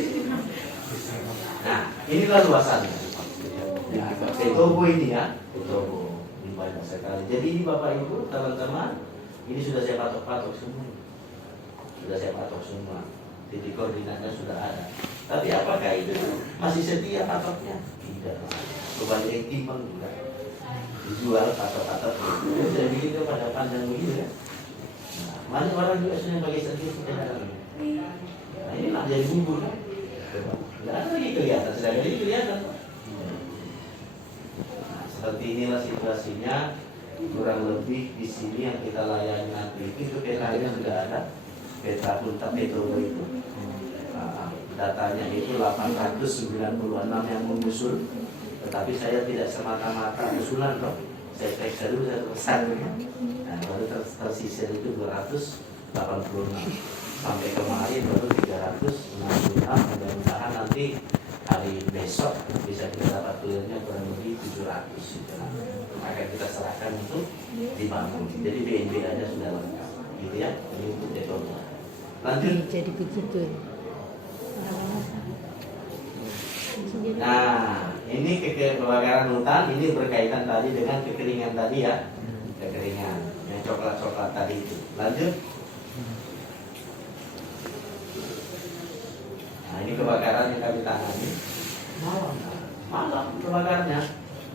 Nah, inilah luasannya. Ya, Petobo ini ya, Petobo ini banyak sekali. Jadi ini Bapak Ibu, teman-teman, ini sudah saya patok-patok semua. Sudah saya patok semua. Titik koordinatnya sudah ada. Tapi apakah itu masih setia patoknya? Tidak. Kebanyakan yang timbang juga. Dijual patok-patok. Saya bikin itu pada panjang begini ya. Nah, banyak orang juga sudah pakai setia kita dalam. Nah ini lah jadi bubur kan. Tidak ada lagi kelihatan. Sedangkan ini kelihatan. Nah, seperti inilah situasinya. Kurang lebih di sini yang kita layani nanti itu petanya sudah ada. Peta Punta Petobo itu. Datanya itu 896 yang mengusul, tetapi saya tidak semata-mata usulan loh. Saya periksa dulu satu persatu. Nah, baru tersisa itu 286 sampai kemarin baru 366. Mudah-mudahan nanti hari besok bisa kita dapat clearnya kurang lebih 700. Maka kita serahkan untuk dibangun. Jadi BNB aja sudah lengkap, gitu ya. Ini untuk Petobo. Lanjut. Jadi begitu. Nah, ini kebakaran hutan ini berkaitan tadi dengan kekeringan tadi ya, kekeringan yang coklat-coklat tadi itu. Lanjut. Nah, ini kebakaran yang kami tangani malam kebakarannya.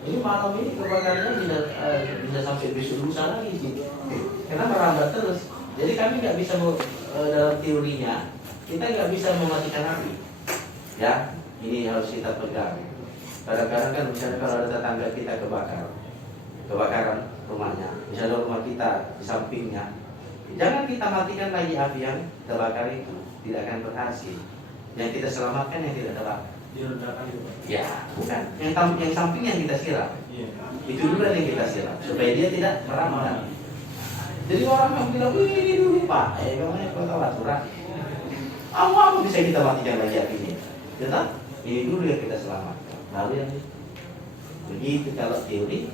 Ini malam ini kebakarannya bisa sampai besok lusa lagi sih, karena merambat terus. Jadi kami nggak bisa dalam teorinya kita nggak bisa mematikan api. Ya, ini harus kita pegang. Kadang-kadang kan misalnya kalau ada tetangga kita kebakaran rumahnya, misalnya rumah kita di sampingnya, jangan kita matikan lagi api yang terbakar itu, tidak akan berhasil. Yang kita selamatkan yang tidak terbakar. Diledakkan itu Pak. Ya, bukan. Yang samping yang kita siram. Iya. Itu dulu yang kita siram supaya dia tidak merambat. Jadi orang yang bilang, wih ini dulu Pak, kamu kau tahu aturan. Apa bisa kita matikan lagi apinya? Tetap ini dulu yang kita selamatkan. Lalu yang itu. Begitu kalau teori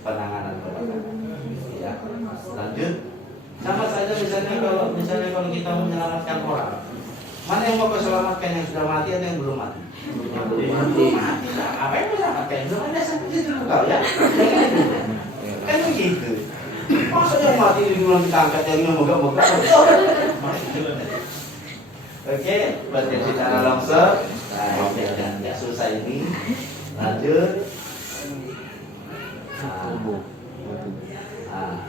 penanganan kebakaran. Ya, lanjut. Sama saja misalnya kalau kita menyelamatkan orang, mana yang mau kau selamatkan, yang sudah mati atau yang belum mati? Yang belum mati. Mati lah. Apa yang mau selamatkan? Yang belum ada sampai situ dulu kau ya. Kan begitu. Masa yang mati di bulan kita angkat yang megah-megah? Oke, baca secara longsor. Nah, nggak susah ini. Lanjut.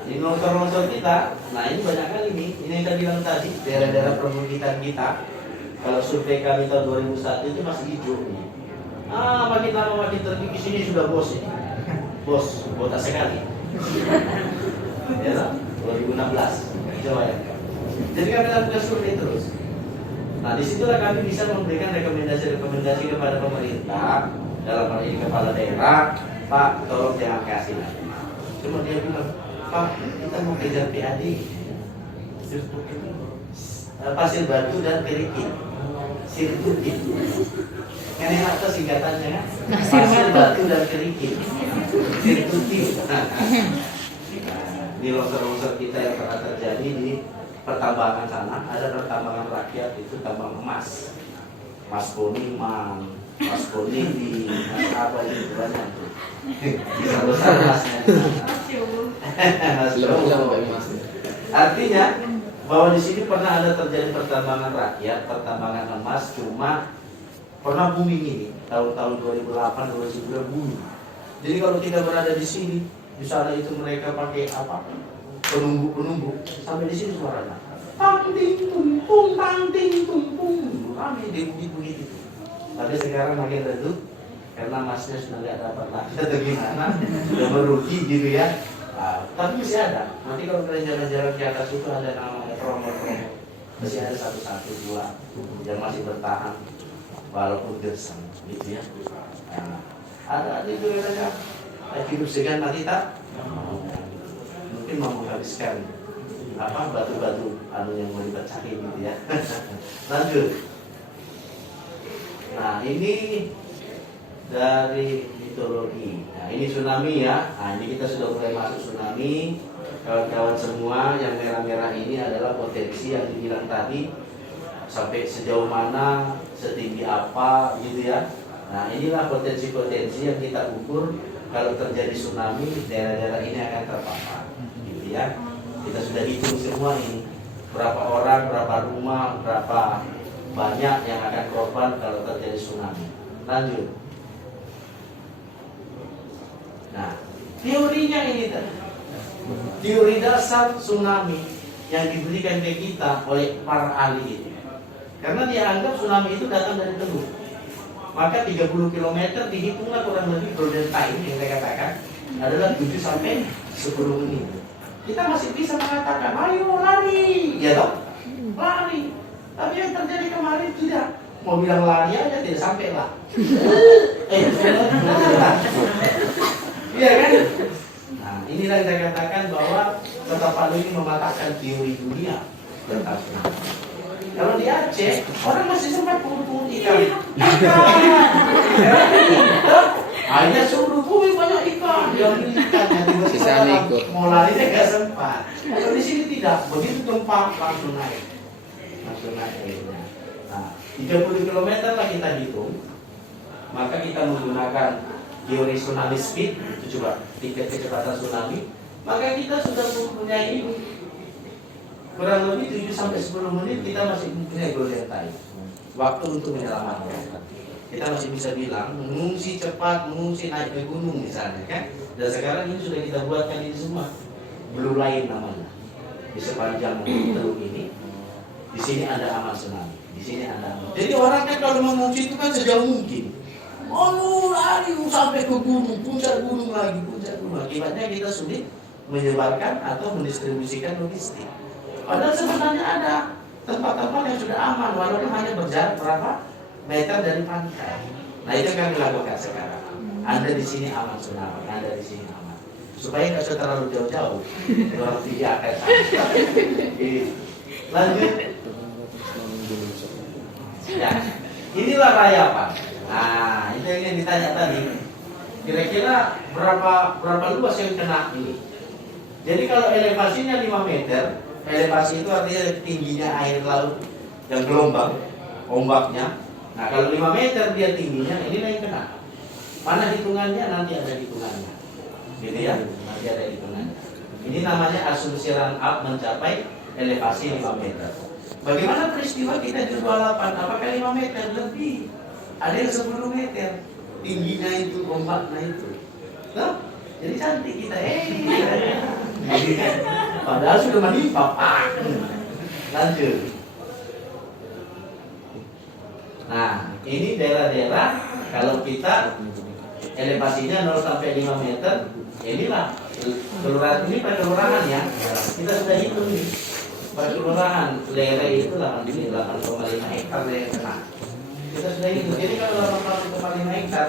Ini longsor-longsor kita. Nah, ini banyak kali nih. Ini yang saya bilang tadi, daerah-daerah perbukitan kita. Kalau survei kami tahun 2001 itu masih hijau nih. Makin lama makin tertinggi ke sini sudah bos ini. Bos, botak sekali. Ya, 2016. Jawa ya. Jadi kami lakukan survei terus. Nah, disitulah kami bisa memberikan rekomendasi-rekomendasi kepada pemerintah, dalam hal ini kepala daerah, Pak, tolong jangan kasih lagi. Cuma dia bilang, Pak, kita mau kejar PAD. Pasir batu dan kerikil. Sirkuit itu. Kan enak tuh singkatannya kan? Pasir batu dan kerikil. Sirkuit. Di longsor-longsor kita yang pernah terjadi di pertambangan sana, ada pertambangan rakyat itu tambang emas. Mas Koniman, Mas Konindi, Mas apa itu banyak tuh. Bisa besar masnya. Artinya bahwa di sini pernah ada terjadi pertambangan rakyat, pertambangan emas, cuma pernah booming ini tahun-tahun 2008, 2009 booming. Jadi kalau kita berada di sini, di sana itu mereka pakai apa? Penunggu sampai di sini suaranya. Tang ting tumpung, tang ting tumpung. Kami begitu. Tapi sekarang makin redup karena masnya sudah nggak dapat lagi atau gimana, sudah merugi gitu ya. Tapi masih ada. Nanti kalau kalian jalan-jalan ke atas itu ada nama promo. Masih ada 1, 2 yang masih bertahan walaupun gersang gitu ya. Ada juga mereka hidup segan mati tak. Mungkin mau menghabiskan batu-batu yang mau dibacain gitu ya. Lanjut. Nah, ini dari mitologi. Nah, ini tsunami ya. Nah, ini kita sudah mulai masuk tsunami. Kawan-kawan semua, yang merah-merah ini adalah potensi yang dibilang tadi, sampai sejauh mana, setinggi apa gitu ya. Nah, inilah potensi-potensi yang kita ukur. Kalau terjadi tsunami, daerah-daerah ini akan terpapar gitu ya. Kita sudah hitung semua ini, berapa orang, berapa rumah, berapa banyak yang akan korban kalau terjadi tsunami. Lanjut. Nah, teorinya ini tadi, teori dasar tsunami yang diberikan ke kita oleh para ahli itu. Karena dia anggap tsunami itu datang dari teluk. Maka 30 km dihitunglah kurang lebih golden time yang saya katakan adalah 7 sampai 10 menit. Kita masih bisa mengatakan, ayo lari, ya toh? Lari. Tapi yang terjadi kemarin tidak. Mau bilang lari aja tidak sampai lah. Iya kan? Nah, inilah yang saya katakan bahwa Kota Palu ini mematahkan teori dunia tentang tsunami. Kalau di Aceh, orang masih sempat pungut-pungut ikan. Hanya suruh bumi banyak ikan, yang ikan tiba-tiba mau lari nggak sempat. Kalau di sini tidak, begitu gempa langsung naik airnya. Nah, 30 km lah kita hitung, maka kita menggunakan teori tsunami speed, itu coba tingkat kecepatan tsunami, maka kita sudah mempunyai kurang lebih 7 sampai 10 menit kita masih mempunyai golden time, waktu untuk menyelamatkan. Kita masih bisa bilang mengungsi cepat, mengungsi naik ke gunung misalnya kan. Dan sekarang ini sudah kita buatkan ini semua Blue Line namanya. Di sepanjang teluk ini, di sini ada aman tsunami, di sini ada aman. Jadi orang kan kalau mengungsi itu kan sejauh mungkin. Lari sampai ke gunung, puncak gunung lagi. Akibatnya kita sulit menyebarkan atau mendistribusikan logistik. Padahal sebenarnya ada tempat-tempat yang sudah aman walaupun hanya berjarak berapa meter dari pantai. Nah itu yang kami lakukan sekarang. Anda di sini aman Tsunami, Anda di sini aman. Supaya nggak usah terlalu jauh-jauh, orang tiga akan sama. Lanjut. Ya, inilah rayapan. Nah, itu yang ditanya tadi. Kira-kira berapa luas yang kena ini? Jadi kalau elevasinya 5 meter, elevasi itu artinya tingginya air laut yang gelombang, ombaknya. Nah kalau 5 meter dia tingginya, inilah yang kena. Mana hitungannya? Nanti ada hitungannya. Gitu ya, nanti ada hitungannya. Ini namanya asumsi run up mencapai elevasi 5 meter. Bagaimana peristiwa kita di 28? Apakah 5 meter? Lebih. Ada yang 10 meter. Tingginya itu, ombaknya itu. Nah, jadi cantik kita. Padahal sudah menimpa. Lanjut. Nah, ini daerah-daerah kalau kita elevasinya 0 sampai 5 meter, inilah kelurahan ini per kelurahan ya. Kita sudah hitung nih. Per kelurahan Lere itu 8,5 hektar yang kena. Kita sudah hitung. Jadi kalau 8,5 hektar,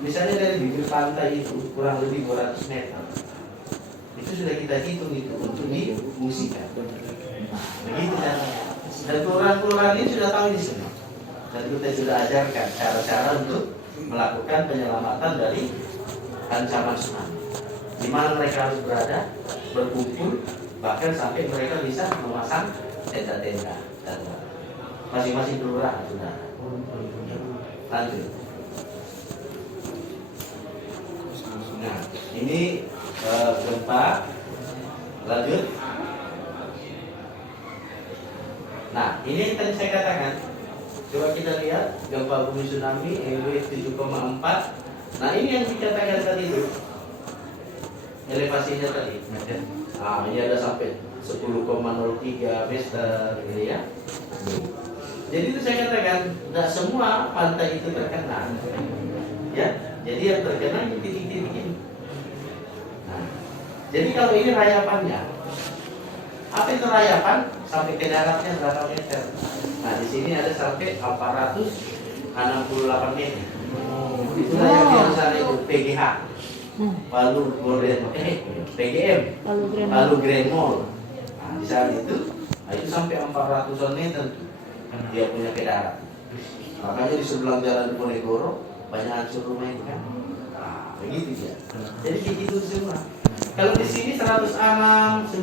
misalnya dari bibir pantai itu kurang lebih 200 meter. Itu sudah kita hitung itu untuk difungsikan. Nah, begitu caranya. Dan kelurahan-kelurahan ini sudah tahu ini semua. Dan kita sudah ajarkan cara-cara untuk melakukan penyelamatan dari ancaman tsunami. Di mana mereka harus berada, berkumpul, bahkan sampai mereka bisa memasang tenda-tenda darurat. Masing-masing kelurahan sudah. Lanjut. Nah, ini gempa. Lanjut. Nah, ini yang tadi saya katakan. Coba kita lihat gempa bumi tsunami EW 7,4. Nah, ini yang dikatakan tadi itu. Elevasinya tadi. Nah, ini ada sampai 10,03 meter gitu ya. Jadi itu saya katakan, tidak semua pantai itu terkena. Ya, jadi yang terkena itu titik-titik ini. Nah, jadi kalau ini rayapannya, apa itu rayapan? Sampai ke daratnya berapa meter? Nah, di sini ada sampai 468 meter. Itulah yang biasa itu PGH. Palu Golden PGM. Palu Grand Mall. Nah, di sana itu, nah itu sampai 400 meter dia punya ke darat. Makanya di sebelah jalan Ponegoro banyak hancur rumah itu kan. Nah, begitu dia. Jadi begitu semua. Kalau di sini 197,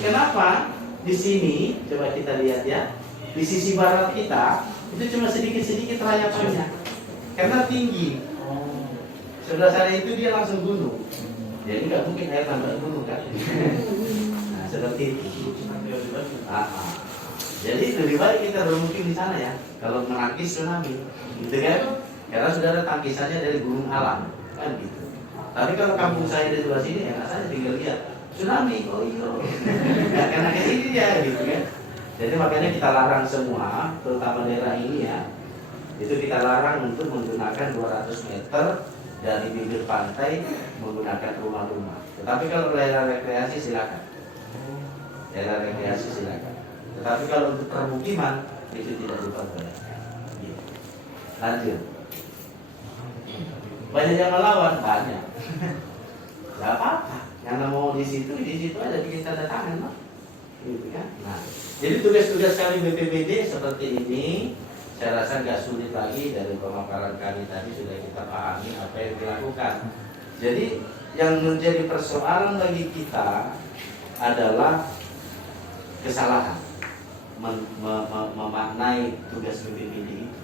kenapa? Di sini coba kita lihat ya. Di sisi barat kita itu cuma sedikit-sedikit rayapannya. Karena tinggi. Sebelah sana itu dia langsung gunung. Jadi nggak mungkin air tambah gunung kan. Nah, seperti itu. Jadi lebih baik kita bermukim di sana ya. Kalau menangkis tsunami, gitu kan? Karena sudah ada tangkisannya dari gunung alam, kan gitu. Tapi kalau kampung saya di sebelah sini, ya saya tinggal lihat tsunami, oh iya. Nggak kena ke sini ya, gitu kan? Jadi makanya kita larang semua, terutama daerah ini ya, itu kita larang untuk menggunakan 200 meter dari bibir pantai menggunakan rumah-rumah. Tetapi kalau daerah rekreasi silakan. Daerah rekreasi silakan. Tetapi kalau untuk permukiman itu tidak diperbolehkan. Lanjut. Banyak yang melawan, banyak. Gak apa-apa. Yang mau di situ aja bikin tanda tangan, Pak. Gitu kan? Nah, jadi tugas-tugas kami BPBD seperti ini, saya rasa nggak sulit lagi dari pemaparan kami tadi sudah kita pahami apa yang dilakukan. Jadi yang menjadi persoalan bagi kita adalah kesalahan memaknai tugas BPBD itu.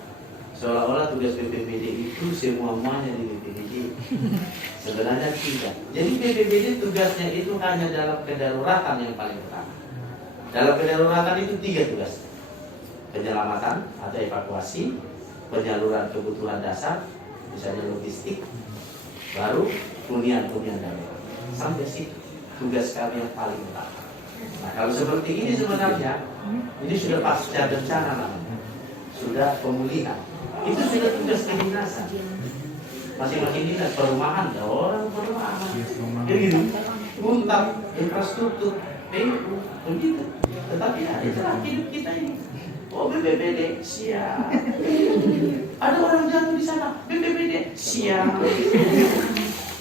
Seolah-olah tugas BPBD itu semuanya di BPBD. Sebenarnya tidak. Jadi BPBD tugasnya itu hanya dalam kedaruratan yang paling utama. Dalam kedaruratan itu 3 tugas. Penyelamatan atau evakuasi, penyaluran kebutuhan dasar, misalnya logistik, baru hunian darurat. Sampai situ tugas kami yang paling utama. Nah, kalau seperti ini sebenarnya ini sudah pasca bencana namanya, sudah pemulihan. Itu sudah tugas kedinasan. Masing-masing dinas perumahan, orang perumahan. Jadi gitu, untak infrastruktur PU, begitu. Tetapi ya itulah hidup kita ini. Oh BPBD, siap. Ada orang jatuh di sana, BPBD, siap.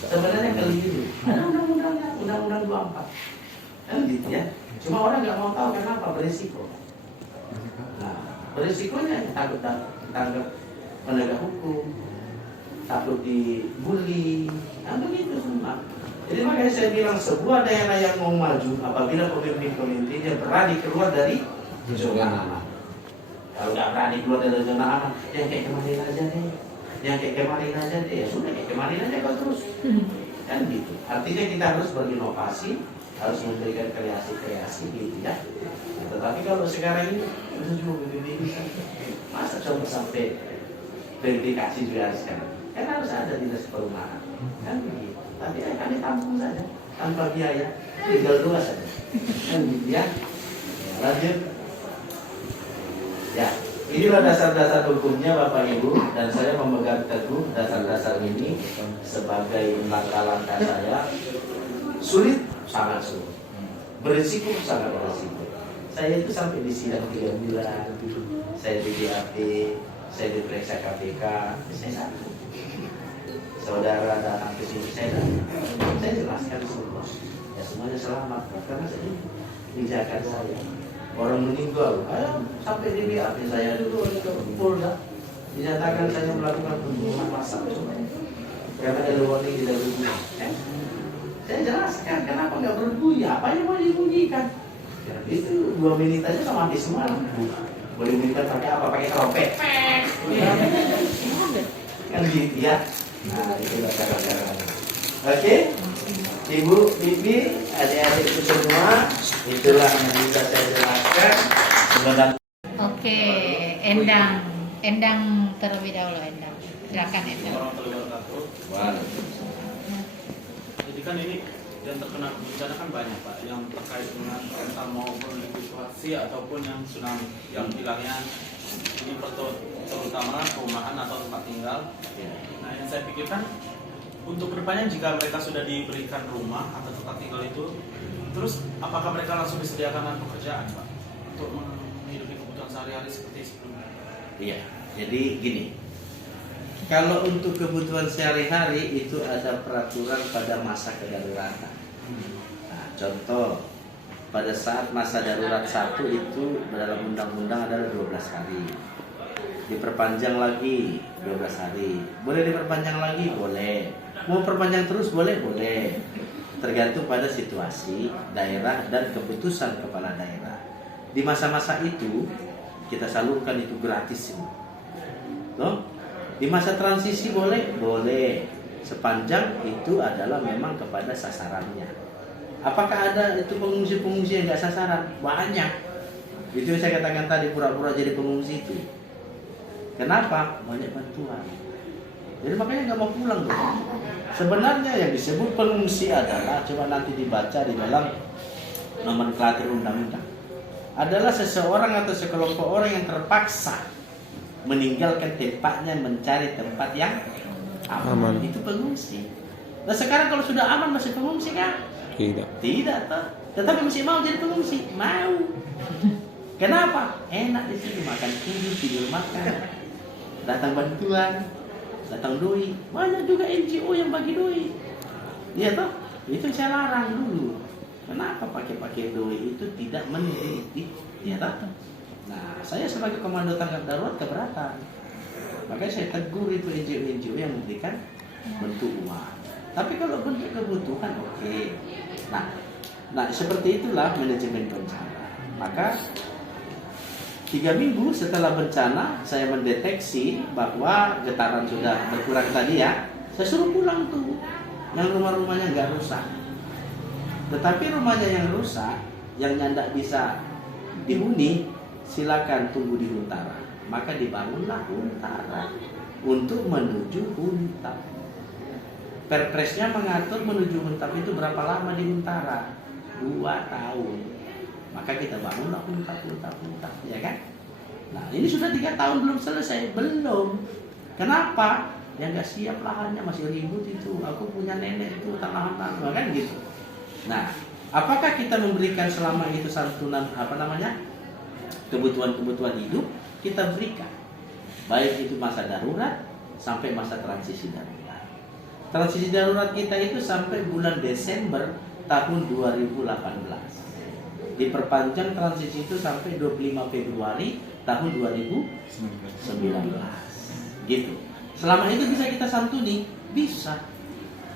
Sebenarnya keliru. Ada undang-undangnya, undang-undang 24. Kan gitu ya. Cuma orang nggak mau tahu kenapa, berisiko. Nah, berisikonya takut ditangkap penegak hukum, takut dibully, nah begitu semua. Jadi makanya saya bilang sebuah daerah yang mau maju apabila pemimpin-pemimpinnya berani keluar dari zona aman. Kalau nggak berani keluar dari zona aman, yang kayak kemarin aja deh, yang kayak kemarin aja deh, ya sudah kayak kemarin aja kau terus. Kan gitu. Artinya kita harus berinovasi, harus memberikan kreasi-kreasi gitu ya. Nah, tetapi kalau sekarang ini cuma begini, masa coba sampai verifikasi juga sekarang? Kan harus ada dinas perumahan, kan begitu. Tapi ya kami tampung saja tanpa biaya, tinggal 2 saja, kan gitu ya. Lanjut. Ya, inilah dasar-dasar hukumnya Bapak Ibu, dan saya memegang teguh dasar-dasar ini sebagai langkah-langkah saya. Sulit, sangat sulit. Berisiko, sangat berisiko. Saya itu sampai di sidang 3 bulan, saya di BAP, saya diperiksa KPK, saya satu. Saudara datang ke sini, saya jelaskan semua. Ya semuanya selamat, karena saya dijaga saya. Orang meninggal, ayo sampai di BAP saya dulu ke Polda, dinyatakan saya melakukan pembunuhan massal. Karena ada warning tidak berbunyi. Saya jelaskan kenapa nggak berbunyi, apa yang mau dibunyikan. Itu 2 menit aja sama mati semua. Boleh bunyikan pakai apa? Pakai trompet. Kan gitu ya. Nah, itulah cara-caranya. Oke, Ibu, Bibi, adik-adik itu semua, itulah yang bisa saya jelaskan. Oke, Endang terlebih dahulu, Endang. Silakan Endang. Jadi kan ini yang terkena bencana kan banyak Pak, yang terkait dengan rental maupun likuifaksi ataupun yang tsunami, yang hilangnya ini terutama perumahan atau tempat tinggal. Nah, yang saya pikirkan untuk kedepannya jika mereka sudah diberikan rumah atau tempat tinggal itu, terus apakah mereka langsung disediakan pekerjaan Pak untuk menghidupi kebutuhan sehari-hari seperti sebelumnya? Iya, jadi gini. Kalau untuk kebutuhan sehari-hari itu ada peraturan pada masa kedaruratan. Nah, contoh pada saat masa darurat 1 itu dalam undang-undang adalah 12 hari. Diperpanjang lagi 12 hari. Boleh diperpanjang lagi? Boleh. Mau perpanjang terus? Boleh? Boleh. Tergantung pada situasi daerah dan keputusan kepala daerah. Di masa-masa itu kita salurkan itu gratis. Loh? Di masa transisi boleh? Boleh. Sepanjang itu adalah memang kepada sasarannya. Apakah ada itu pengungsi-pengungsi yang nggak sasaran? Banyak. Itu yang saya katakan tadi, pura-pura jadi pengungsi itu. Kenapa? Banyak bantuan. Jadi makanya nggak mau pulang tuh. Sebenarnya yang disebut pengungsi adalah, coba nanti dibaca di dalam nomenklatur undang-undang, adalah seseorang atau sekelompok orang yang terpaksa meninggalkan tempatnya mencari tempat yang aman. Itu pengungsi. Nah sekarang kalau sudah aman masih pengungsi kan? Tidak toh. Tetapi masih mau jadi pengungsi? Mau. Kenapa? Enak di sini, makan tidur makan. Datang bantuan, datang doi. Banyak juga NGO yang bagi doi. Iya toh? Itu saya larang dulu. Kenapa pakai doi itu tidak mendidik? Iya toh? Nah, saya sebagai komando tanggap darurat keberatan. Makanya saya tegur itu NGO yang memberikan bentuk uang. Tapi kalau bentuk kebutuhan, oke. Nah, seperti itulah manajemen bencana. Maka 3 minggu setelah bencana, saya mendeteksi bahwa getaran sudah berkurang tadi ya. Saya suruh pulang tuh, yang rumah-rumahnya nggak rusak. Tetapi rumahnya yang rusak, yang nyandak bisa dihuni, silakan tunggu di Huntara. Maka dibangunlah Huntara untuk menuju Huntap. Perpresnya mengatur menuju Huntap itu berapa lama di Huntara? 2 tahun. Maka kita bangunlah Huntap, ya kan? Nah ini sudah 3 tahun belum selesai, belum. Kenapa? Ya nggak siap lahannya, masih ribut itu. Aku punya nenek itu tanah kan gitu. Nah Apakah kita memberikan selama itu santunan kebutuhan-kebutuhan hidup kita berikan, baik itu masa darurat sampai masa transisi darurat. Transisi darurat kita itu sampai bulan Desember tahun 2018. Diperpanjang transisi itu sampai 25 Februari tahun 2019. Gitu. Selama itu bisa kita santuni, bisa.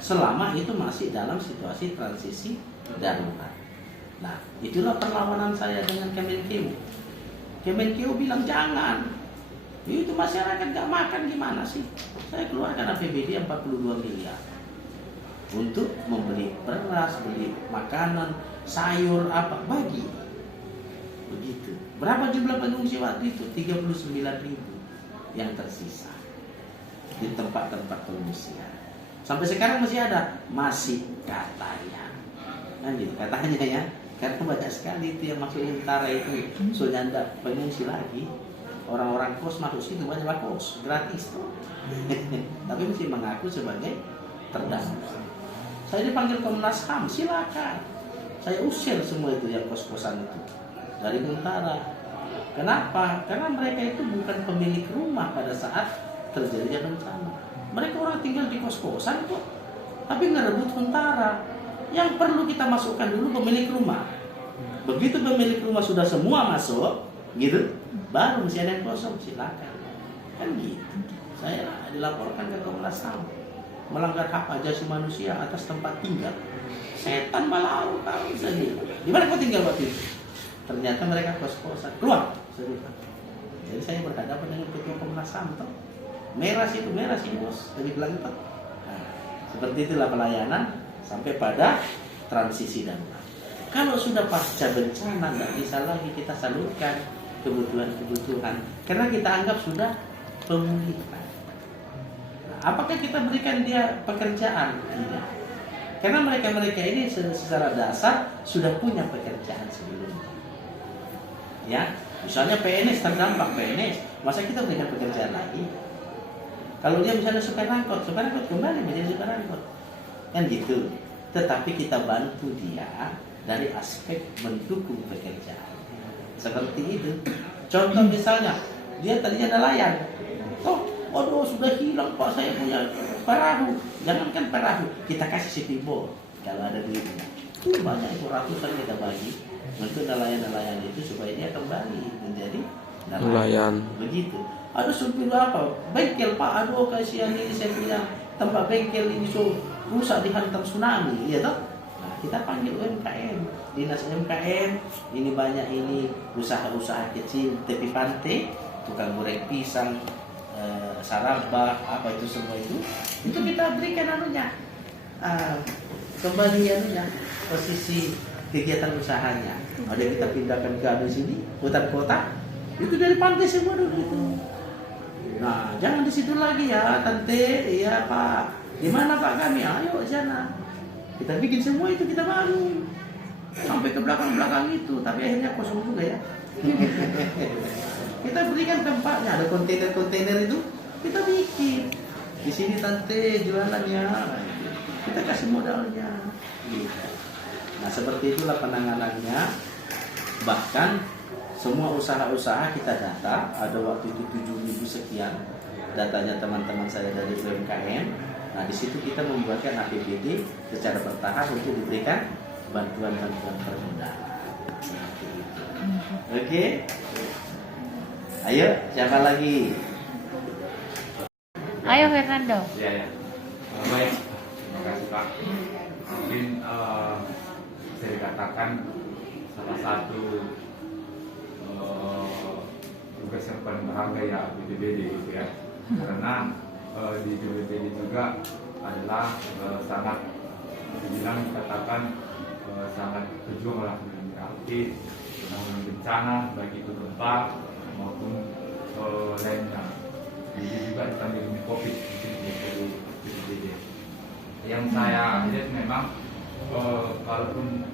Selama itu masih dalam situasi transisi darurat. Nah, itulah perlawanan saya dengan Kemenkeu. Kemenkeu bilang jangan. Itu masyarakat gak makan gimana sih? Saya keluarkan APBD 42 miliar untuk membeli beras, beli makanan, sayur, apa bagi. Begitu. Berapa jumlah pengungsi waktu itu? 39.000 yang tersisa di tempat-tempat pengungsian. Sampai sekarang masih ada, masih katanya. Kan gitu, katanya ya. Karena banyak sekali itu yang masuk utara itu sudah tidak pengungsi lagi. Orang-orang kos masuk situ banyak kos gratis tuh. Tapi mesti mengaku sebagai terdaftar. Saya dipanggil Komnas HAM, silakan. Saya usir semua itu yang kos-kosan itu dari utara. Kenapa? Karena mereka itu bukan pemilik rumah pada saat terjadinya bencana. Mereka orang tinggal di kos-kosan kok, tapi ngerebut huntara. Yang perlu kita masukkan dulu pemilik rumah. Begitu pemilik rumah sudah semua masuk, gitu, baru masih ada yang kosong, silakan. Kan gitu. Saya dilaporkan ke Komnas HAM melanggar hak asasi manusia atas tempat tinggal. Setan malau kau saja. Di mana kau tinggal waktu itu? Ternyata mereka kos-kosan. Keluar. Jadi saya berhadapan dengan ketua Komnas HAM toh. Merah sih bos. Jadi bilang itu. Nah, seperti itulah pelayanan sampai pada transisi darurat. Kalau sudah pasca bencana nggak bisa lagi kita salurkan kebutuhan-kebutuhan karena kita anggap sudah pemulihan. Nah, apakah kita berikan dia pekerjaan? Tidak. Karena mereka ini secara dasar sudah punya pekerjaan sebelumnya. Ya, misalnya PNS terdampak PNS, masa kita berikan pekerjaan lagi? Kalau dia misalnya supir angkot kembali menjadi supir angkot. Kan gitu. Tetapi kita bantu dia dari aspek mendukung pekerjaan. Seperti itu. Contoh misalnya, dia tadinya nelayan. Waduh sudah hilang Pak, saya punya perahu. Jangankan perahu, kita kasih speedboat kalau ada duitnya. Banyak itu ratusan kita bagi untuk nelayan-nelayan itu supaya dia kembali menjadi nelayan. Begitu. Ada supir apa? Bengkel Pak, aduh kasihan ini saya punya tempat bengkel ini rusak dihantam tsunami, iya toh? Nah, kita panggil UMKM, dinas UMKM, ini banyak ini usaha-usaha kecil tepi pantai, tukang goreng pisang, sarabah, apa itu semua itu kita berikan kembali posisi kegiatan usahanya. Ada kita pindahkan ke sini, hutan kota, itu dari pantai semua dulu itu. Nah, jangan di situ lagi ya, tante, iya Pak. Di mana Pak kami? Ayo sana. Kita bikin semua itu kita bangun sampai ke belakang itu, tapi akhirnya kosong juga ya. Kita berikan tempatnya, ada kontainer itu kita bikin. Di sini tante jualannya, kita kasih modalnya. Nah seperti itulah penanganannya. Bahkan semua usaha-usaha kita data, ada waktu itu 7.000 sekian datanya teman-teman saya dari UMKM. Nah di situ kita membuatkan APBD secara bertahap untuk diberikan bantuan-bantuan permodalan. Oke. Ayo, siapa lagi? Ayo Fernando. Ya. Baik, terima kasih Pak. Mungkin saya dikatakan salah satu tugas yang paling berharga ya BPBD gitu ya. Karena di BPBD juga adalah sangat dibilang dikatakan sangat berjuang lah berarti menangani bencana baik itu gempa maupun lainnya. Jadi juga ditambah dengan COVID di BPBD. Yang saya lihat memang kalaupun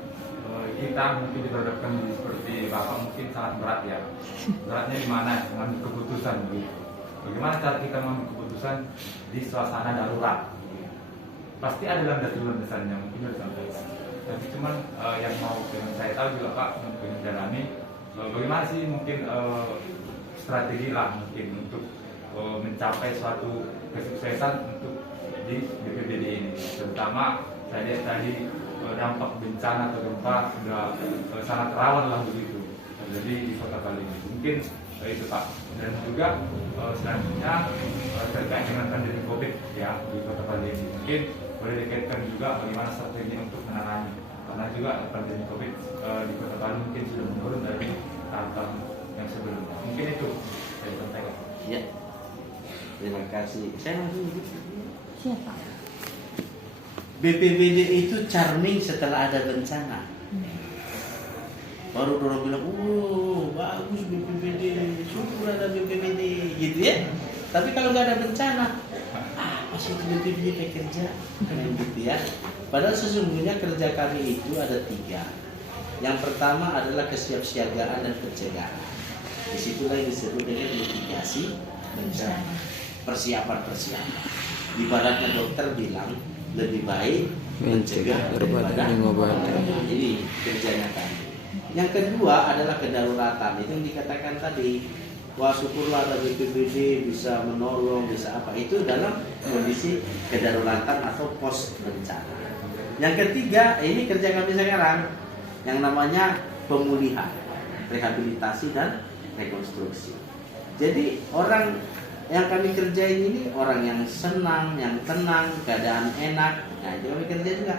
kita mungkin diperhadapkan seperti Bapak mungkin sangat berat ya. Beratnya di mana? Mengambil keputusan gitu. Bagaimana cara kita mengambil keputusan di suasana darurat? Pasti ada landasan-landasan yang mungkin harus disampaikan. Tapi cuman yang mau saya tahu juga Pak untuk menjalani bagaimana sih mungkin strategi lah mungkin untuk mencapai suatu kesuksesan untuk di BPBD ini, terutama saya lihat tadi dampak bencana atau gempa sudah sangat rawan lah begitu terjadi di Kota Bali ini. Mungkin itu Pak. Dan juga selanjutnya terkait dengan pandemi COVID ya di Kota Bali ini, mungkin boleh dikaitkan juga bagaimana strategi untuk menangani, karena juga pandemi COVID di Kota Bali mungkin sudah menurun dari tahun yang sebelumnya. Mungkin itu saya sampaikan. Ya, terima kasih. Saya langsung Siapa? BPBD itu charming setelah ada bencana. Baru orang bilang, bagus BPBD, syukur ada BPBD, gitu ya. Tapi kalau nggak ada bencana, masih itu BPBD kayak kerja, gitu ya. Padahal sesungguhnya kerja kami itu ada 3. Yang pertama adalah kesiapsiagaan dan pencegahan. Disitulah yang disebut dengan mitigasi bencana, persiapan. Ibaratnya dokter bilang lebih baik mencegah daripada mengobati. Ini kerjanya kami. Yang kedua adalah kedaruratan. Itu yang dikatakan tadi, wah syukurlah ada BPBD bisa menolong, bisa apa. Itu dalam kondisi kedaruratan atau pos bencana. Yang ketiga, ini kerja kami sekarang, yang namanya pemulihan, rehabilitasi dan rekonstruksi. Jadi orang yang kami kerjain ini orang yang senang, yang tenang, keadaan enak. Nah itu kami kerja juga.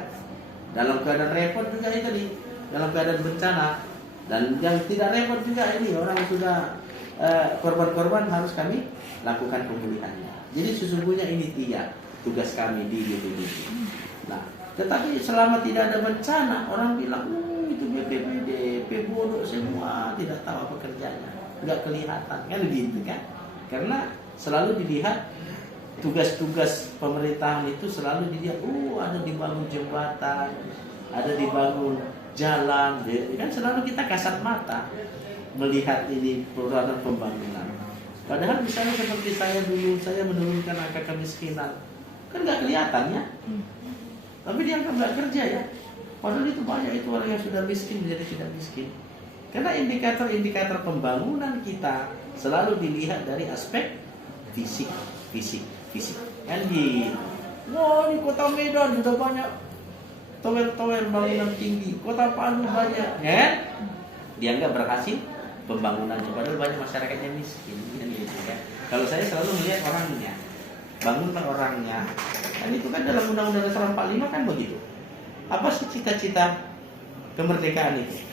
Dalam keadaan repot juga itu nih, dalam keadaan bencana. Dan yang tidak repot juga ini orang sudah korban-korban harus kami lakukan pemulihannya. Jadi sesungguhnya ini dia tugas kami di BPBD. Nah, tetapi selama tidak ada bencana, orang bilang, itu BPBD, bodoh semua, tidak tahu apa kerjanya, nggak kelihatan, kan gitu kan? Karena selalu dilihat tugas-tugas pemerintahan itu selalu dilihat, ada dibangun jembatan, ada dibangun jalan, kan selalu kita kasat mata melihat ini program pembangunan. Padahal misalnya seperti saya dulu, saya menurunkan angka kemiskinan, kan nggak kelihatan ya. Tapi dia nggak kerja ya. Padahal itu banyak itu orang yang sudah miskin menjadi tidak miskin. Karena indikator-indikator pembangunan kita selalu dilihat dari aspek fisik. Kan gitu. Wah, di Kota Medan sudah banyak tower-tower bangunan tinggi. Kota Palu banyak, kan? Dia nggak berhasil pembangunannya. Padahal banyak masyarakatnya miskin, kan gitu ya. Kalau saya selalu melihat orangnya, bangunlah orangnya. Dan itu kan dalam Undang-Undang Dasar 45 kan begitu. Apa sih cita-cita kemerdekaan itu?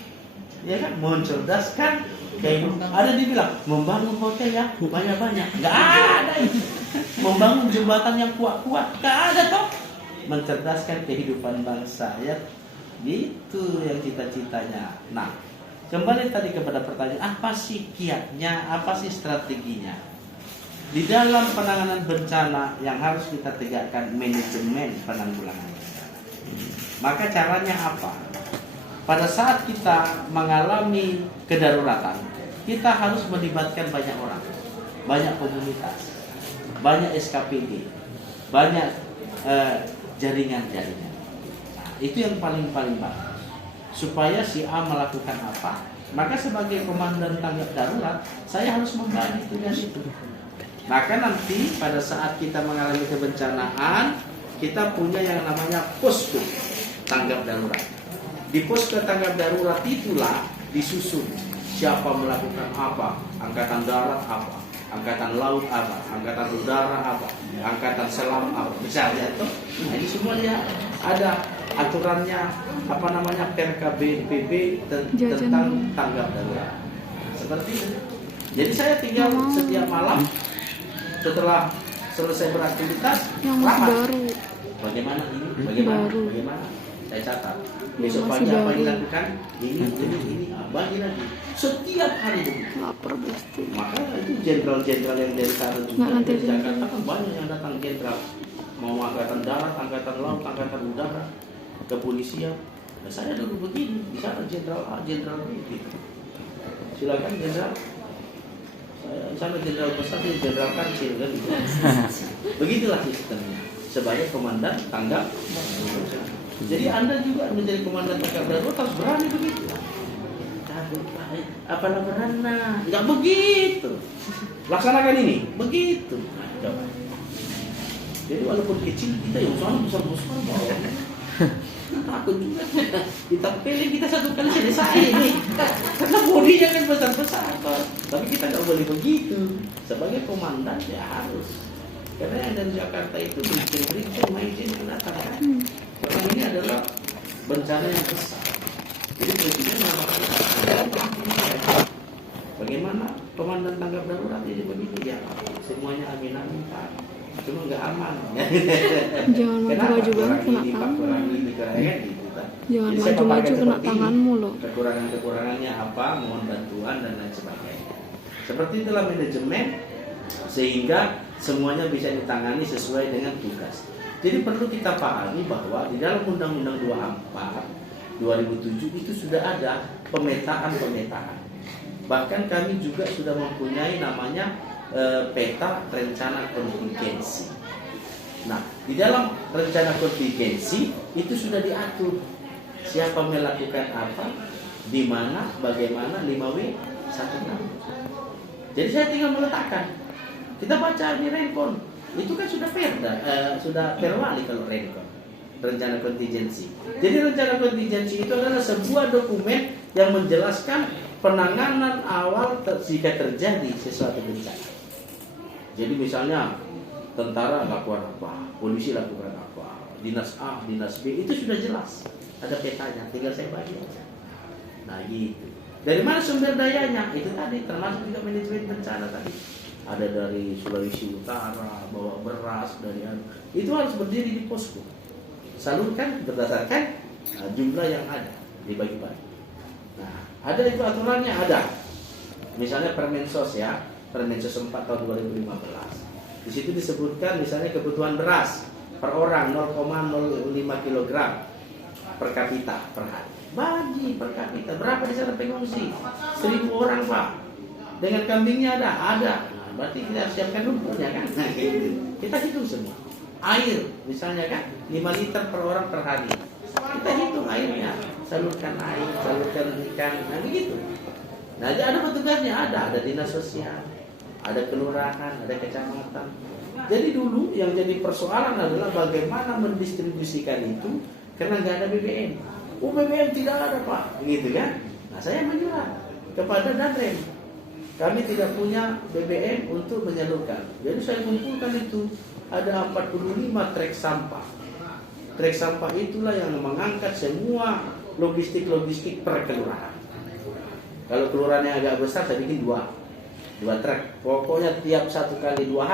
Ya kan, mencerdaskan kehidupan. Ada dibilang membangun hotel yang banyak-banyak, nggak ada itu. Membangun jembatan yang kuat-kuat, nggak ada toh. Mencerdaskan kehidupan bangsa, ya. Itu yang cita-citanya. Nah, kembali tadi kepada pertanyaan, apa sih kiatnya, apa sih strateginya? Di dalam penanganan bencana yang harus kita tegakkan manajemen penanggulangan bencana. Maka caranya apa? Pada saat kita mengalami kedaruratan, kita harus melibatkan banyak orang, banyak komunitas, banyak SKPD, banyak jaringan-jaringan. Nah, itu yang paling bagus. Supaya si A melakukan apa, maka sebagai komandan tanggap darurat, saya harus membagi tugas itu. Maka nanti pada saat kita mengalami kebencanaan, kita punya yang namanya posko tanggap darurat. Di posko tanggap darurat itulah disusun siapa melakukan apa, angkatan darat apa, angkatan laut apa, angkatan udara apa, angkatan selam apa, misalnya itu. Nah, ini semua dia ada aturannya, apa namanya, Perka BNPB tentang tanggap darurat. Seperti itu. Jadi saya tinggal setiap malam setelah selesai beraktivitas, rapat. Bagaimana ini? Bagaimana? Saya catat. Besok pagi apa yang dilakukan? Ini, bagi lagi. Setiap hari begitu. Maka itu jenderal-jenderal yang dari sana juga dari Jakarta kan banyak yang datang, jenderal. Mau angkatan darat, angkatan laut, angkatan udara, kepolisian. Nah, saya dulu begini, di sana jenderal A, jenderal B. Silakan jenderal. Saya sana jenderal besar, jenderal kancil kan gitu. Begitulah sistemnya sebagai komandan tanggap. Jadi Anda juga menjadi komandan tanggap darurat harus berani begitu. Apalah berana, nggak begitu. Laksanakan ini, begitu. Coba. Jadi walaupun kecil kita yang soalnya besar-besar bawa. Takut juga. Kita pilih kita satu kali selesai ini. Karena bodinya kan besar-besar. Tapi kita nggak boleh begitu. Sebagai komandan ya harus. Karena yang dari Jakarta itu bikin main pendatang kan. Karena ini adalah bencana yang besar. Jadi presiden mengatakan bagaimana komandan tanggap darurat ini begitu ya. Semuanya amin-amin Pak. Cuma nggak aman. Jangan maju-maju banget kena tangan. Jangan maju-maju kena tanganmu loh. Kekurangannya apa, mohon bantuan dan lain sebagainya. Seperti itulah manajemen sehingga semuanya bisa ditangani sesuai dengan tugas. Jadi perlu kita pahami bahwa di dalam Undang-Undang 24 2007 itu sudah ada pemetaan. Bahkan kami juga sudah mempunyai namanya peta rencana kontingensi. Nah, di dalam rencana kontingensi itu sudah diatur siapa melakukan apa, di mana, bagaimana 5W16. Jadi saya tinggal meletakkan. Kita baca di Renkon, itu kan sudah perda, sudah perwali kalau Renkon, rencana kontingensi. Jadi rencana kontingensi itu adalah sebuah dokumen yang menjelaskan penanganan awal jika terjadi sesuatu bencana. Jadi misalnya tentara lakukan apa, polisi lakukan apa, dinas A, dinas B, itu sudah jelas. Ada petanya, tinggal saya bagi aja. Nah gitu. Dari mana sumber dayanya? Itu tadi, termasuk juga manajemen bencana tadi. Ada dari Sulawesi Utara, bawa beras, dari itu harus berdiri di posko. Salurkan berdasarkan jumlah yang ada, dibagi-bagi. Nah, ada itu aturannya, ada. Misalnya Permensos ya, Permensos 4 tahun 2015. Di situ disebutkan misalnya kebutuhan beras per orang 0,05 kg per kapita per hari. Bagi per kapita berapa di sana pengungsi? 1.000 orang Pak. Dengan kambingnya ada. Nah, berarti kita siapkan lumpurnya kan? Nah, kita hitung semua. Air misalnya kan 5 liter per orang per hari. Kita hitung airnya, salurkan air, salurkan ikan, nah begitu. Nah, ada petugasnya, ada dinas sosial, ada kelurahan, ada kecamatan. Jadi dulu yang jadi persoalan adalah bagaimana mendistribusikan itu karena nggak ada BBM. Oh BBM tidak ada Pak, gitu kan? Nah saya menyurat kepada Danrem, kami tidak punya BBM untuk menyalurkan. Jadi saya kumpulkan itu ada 45 trek sampah. Trek sampah itulah yang mengangkat semua logistik per kelurahan. Kalau kelurahan yang agak besar saya bikin dua trek. Pokoknya tiap 1 kali 2 hari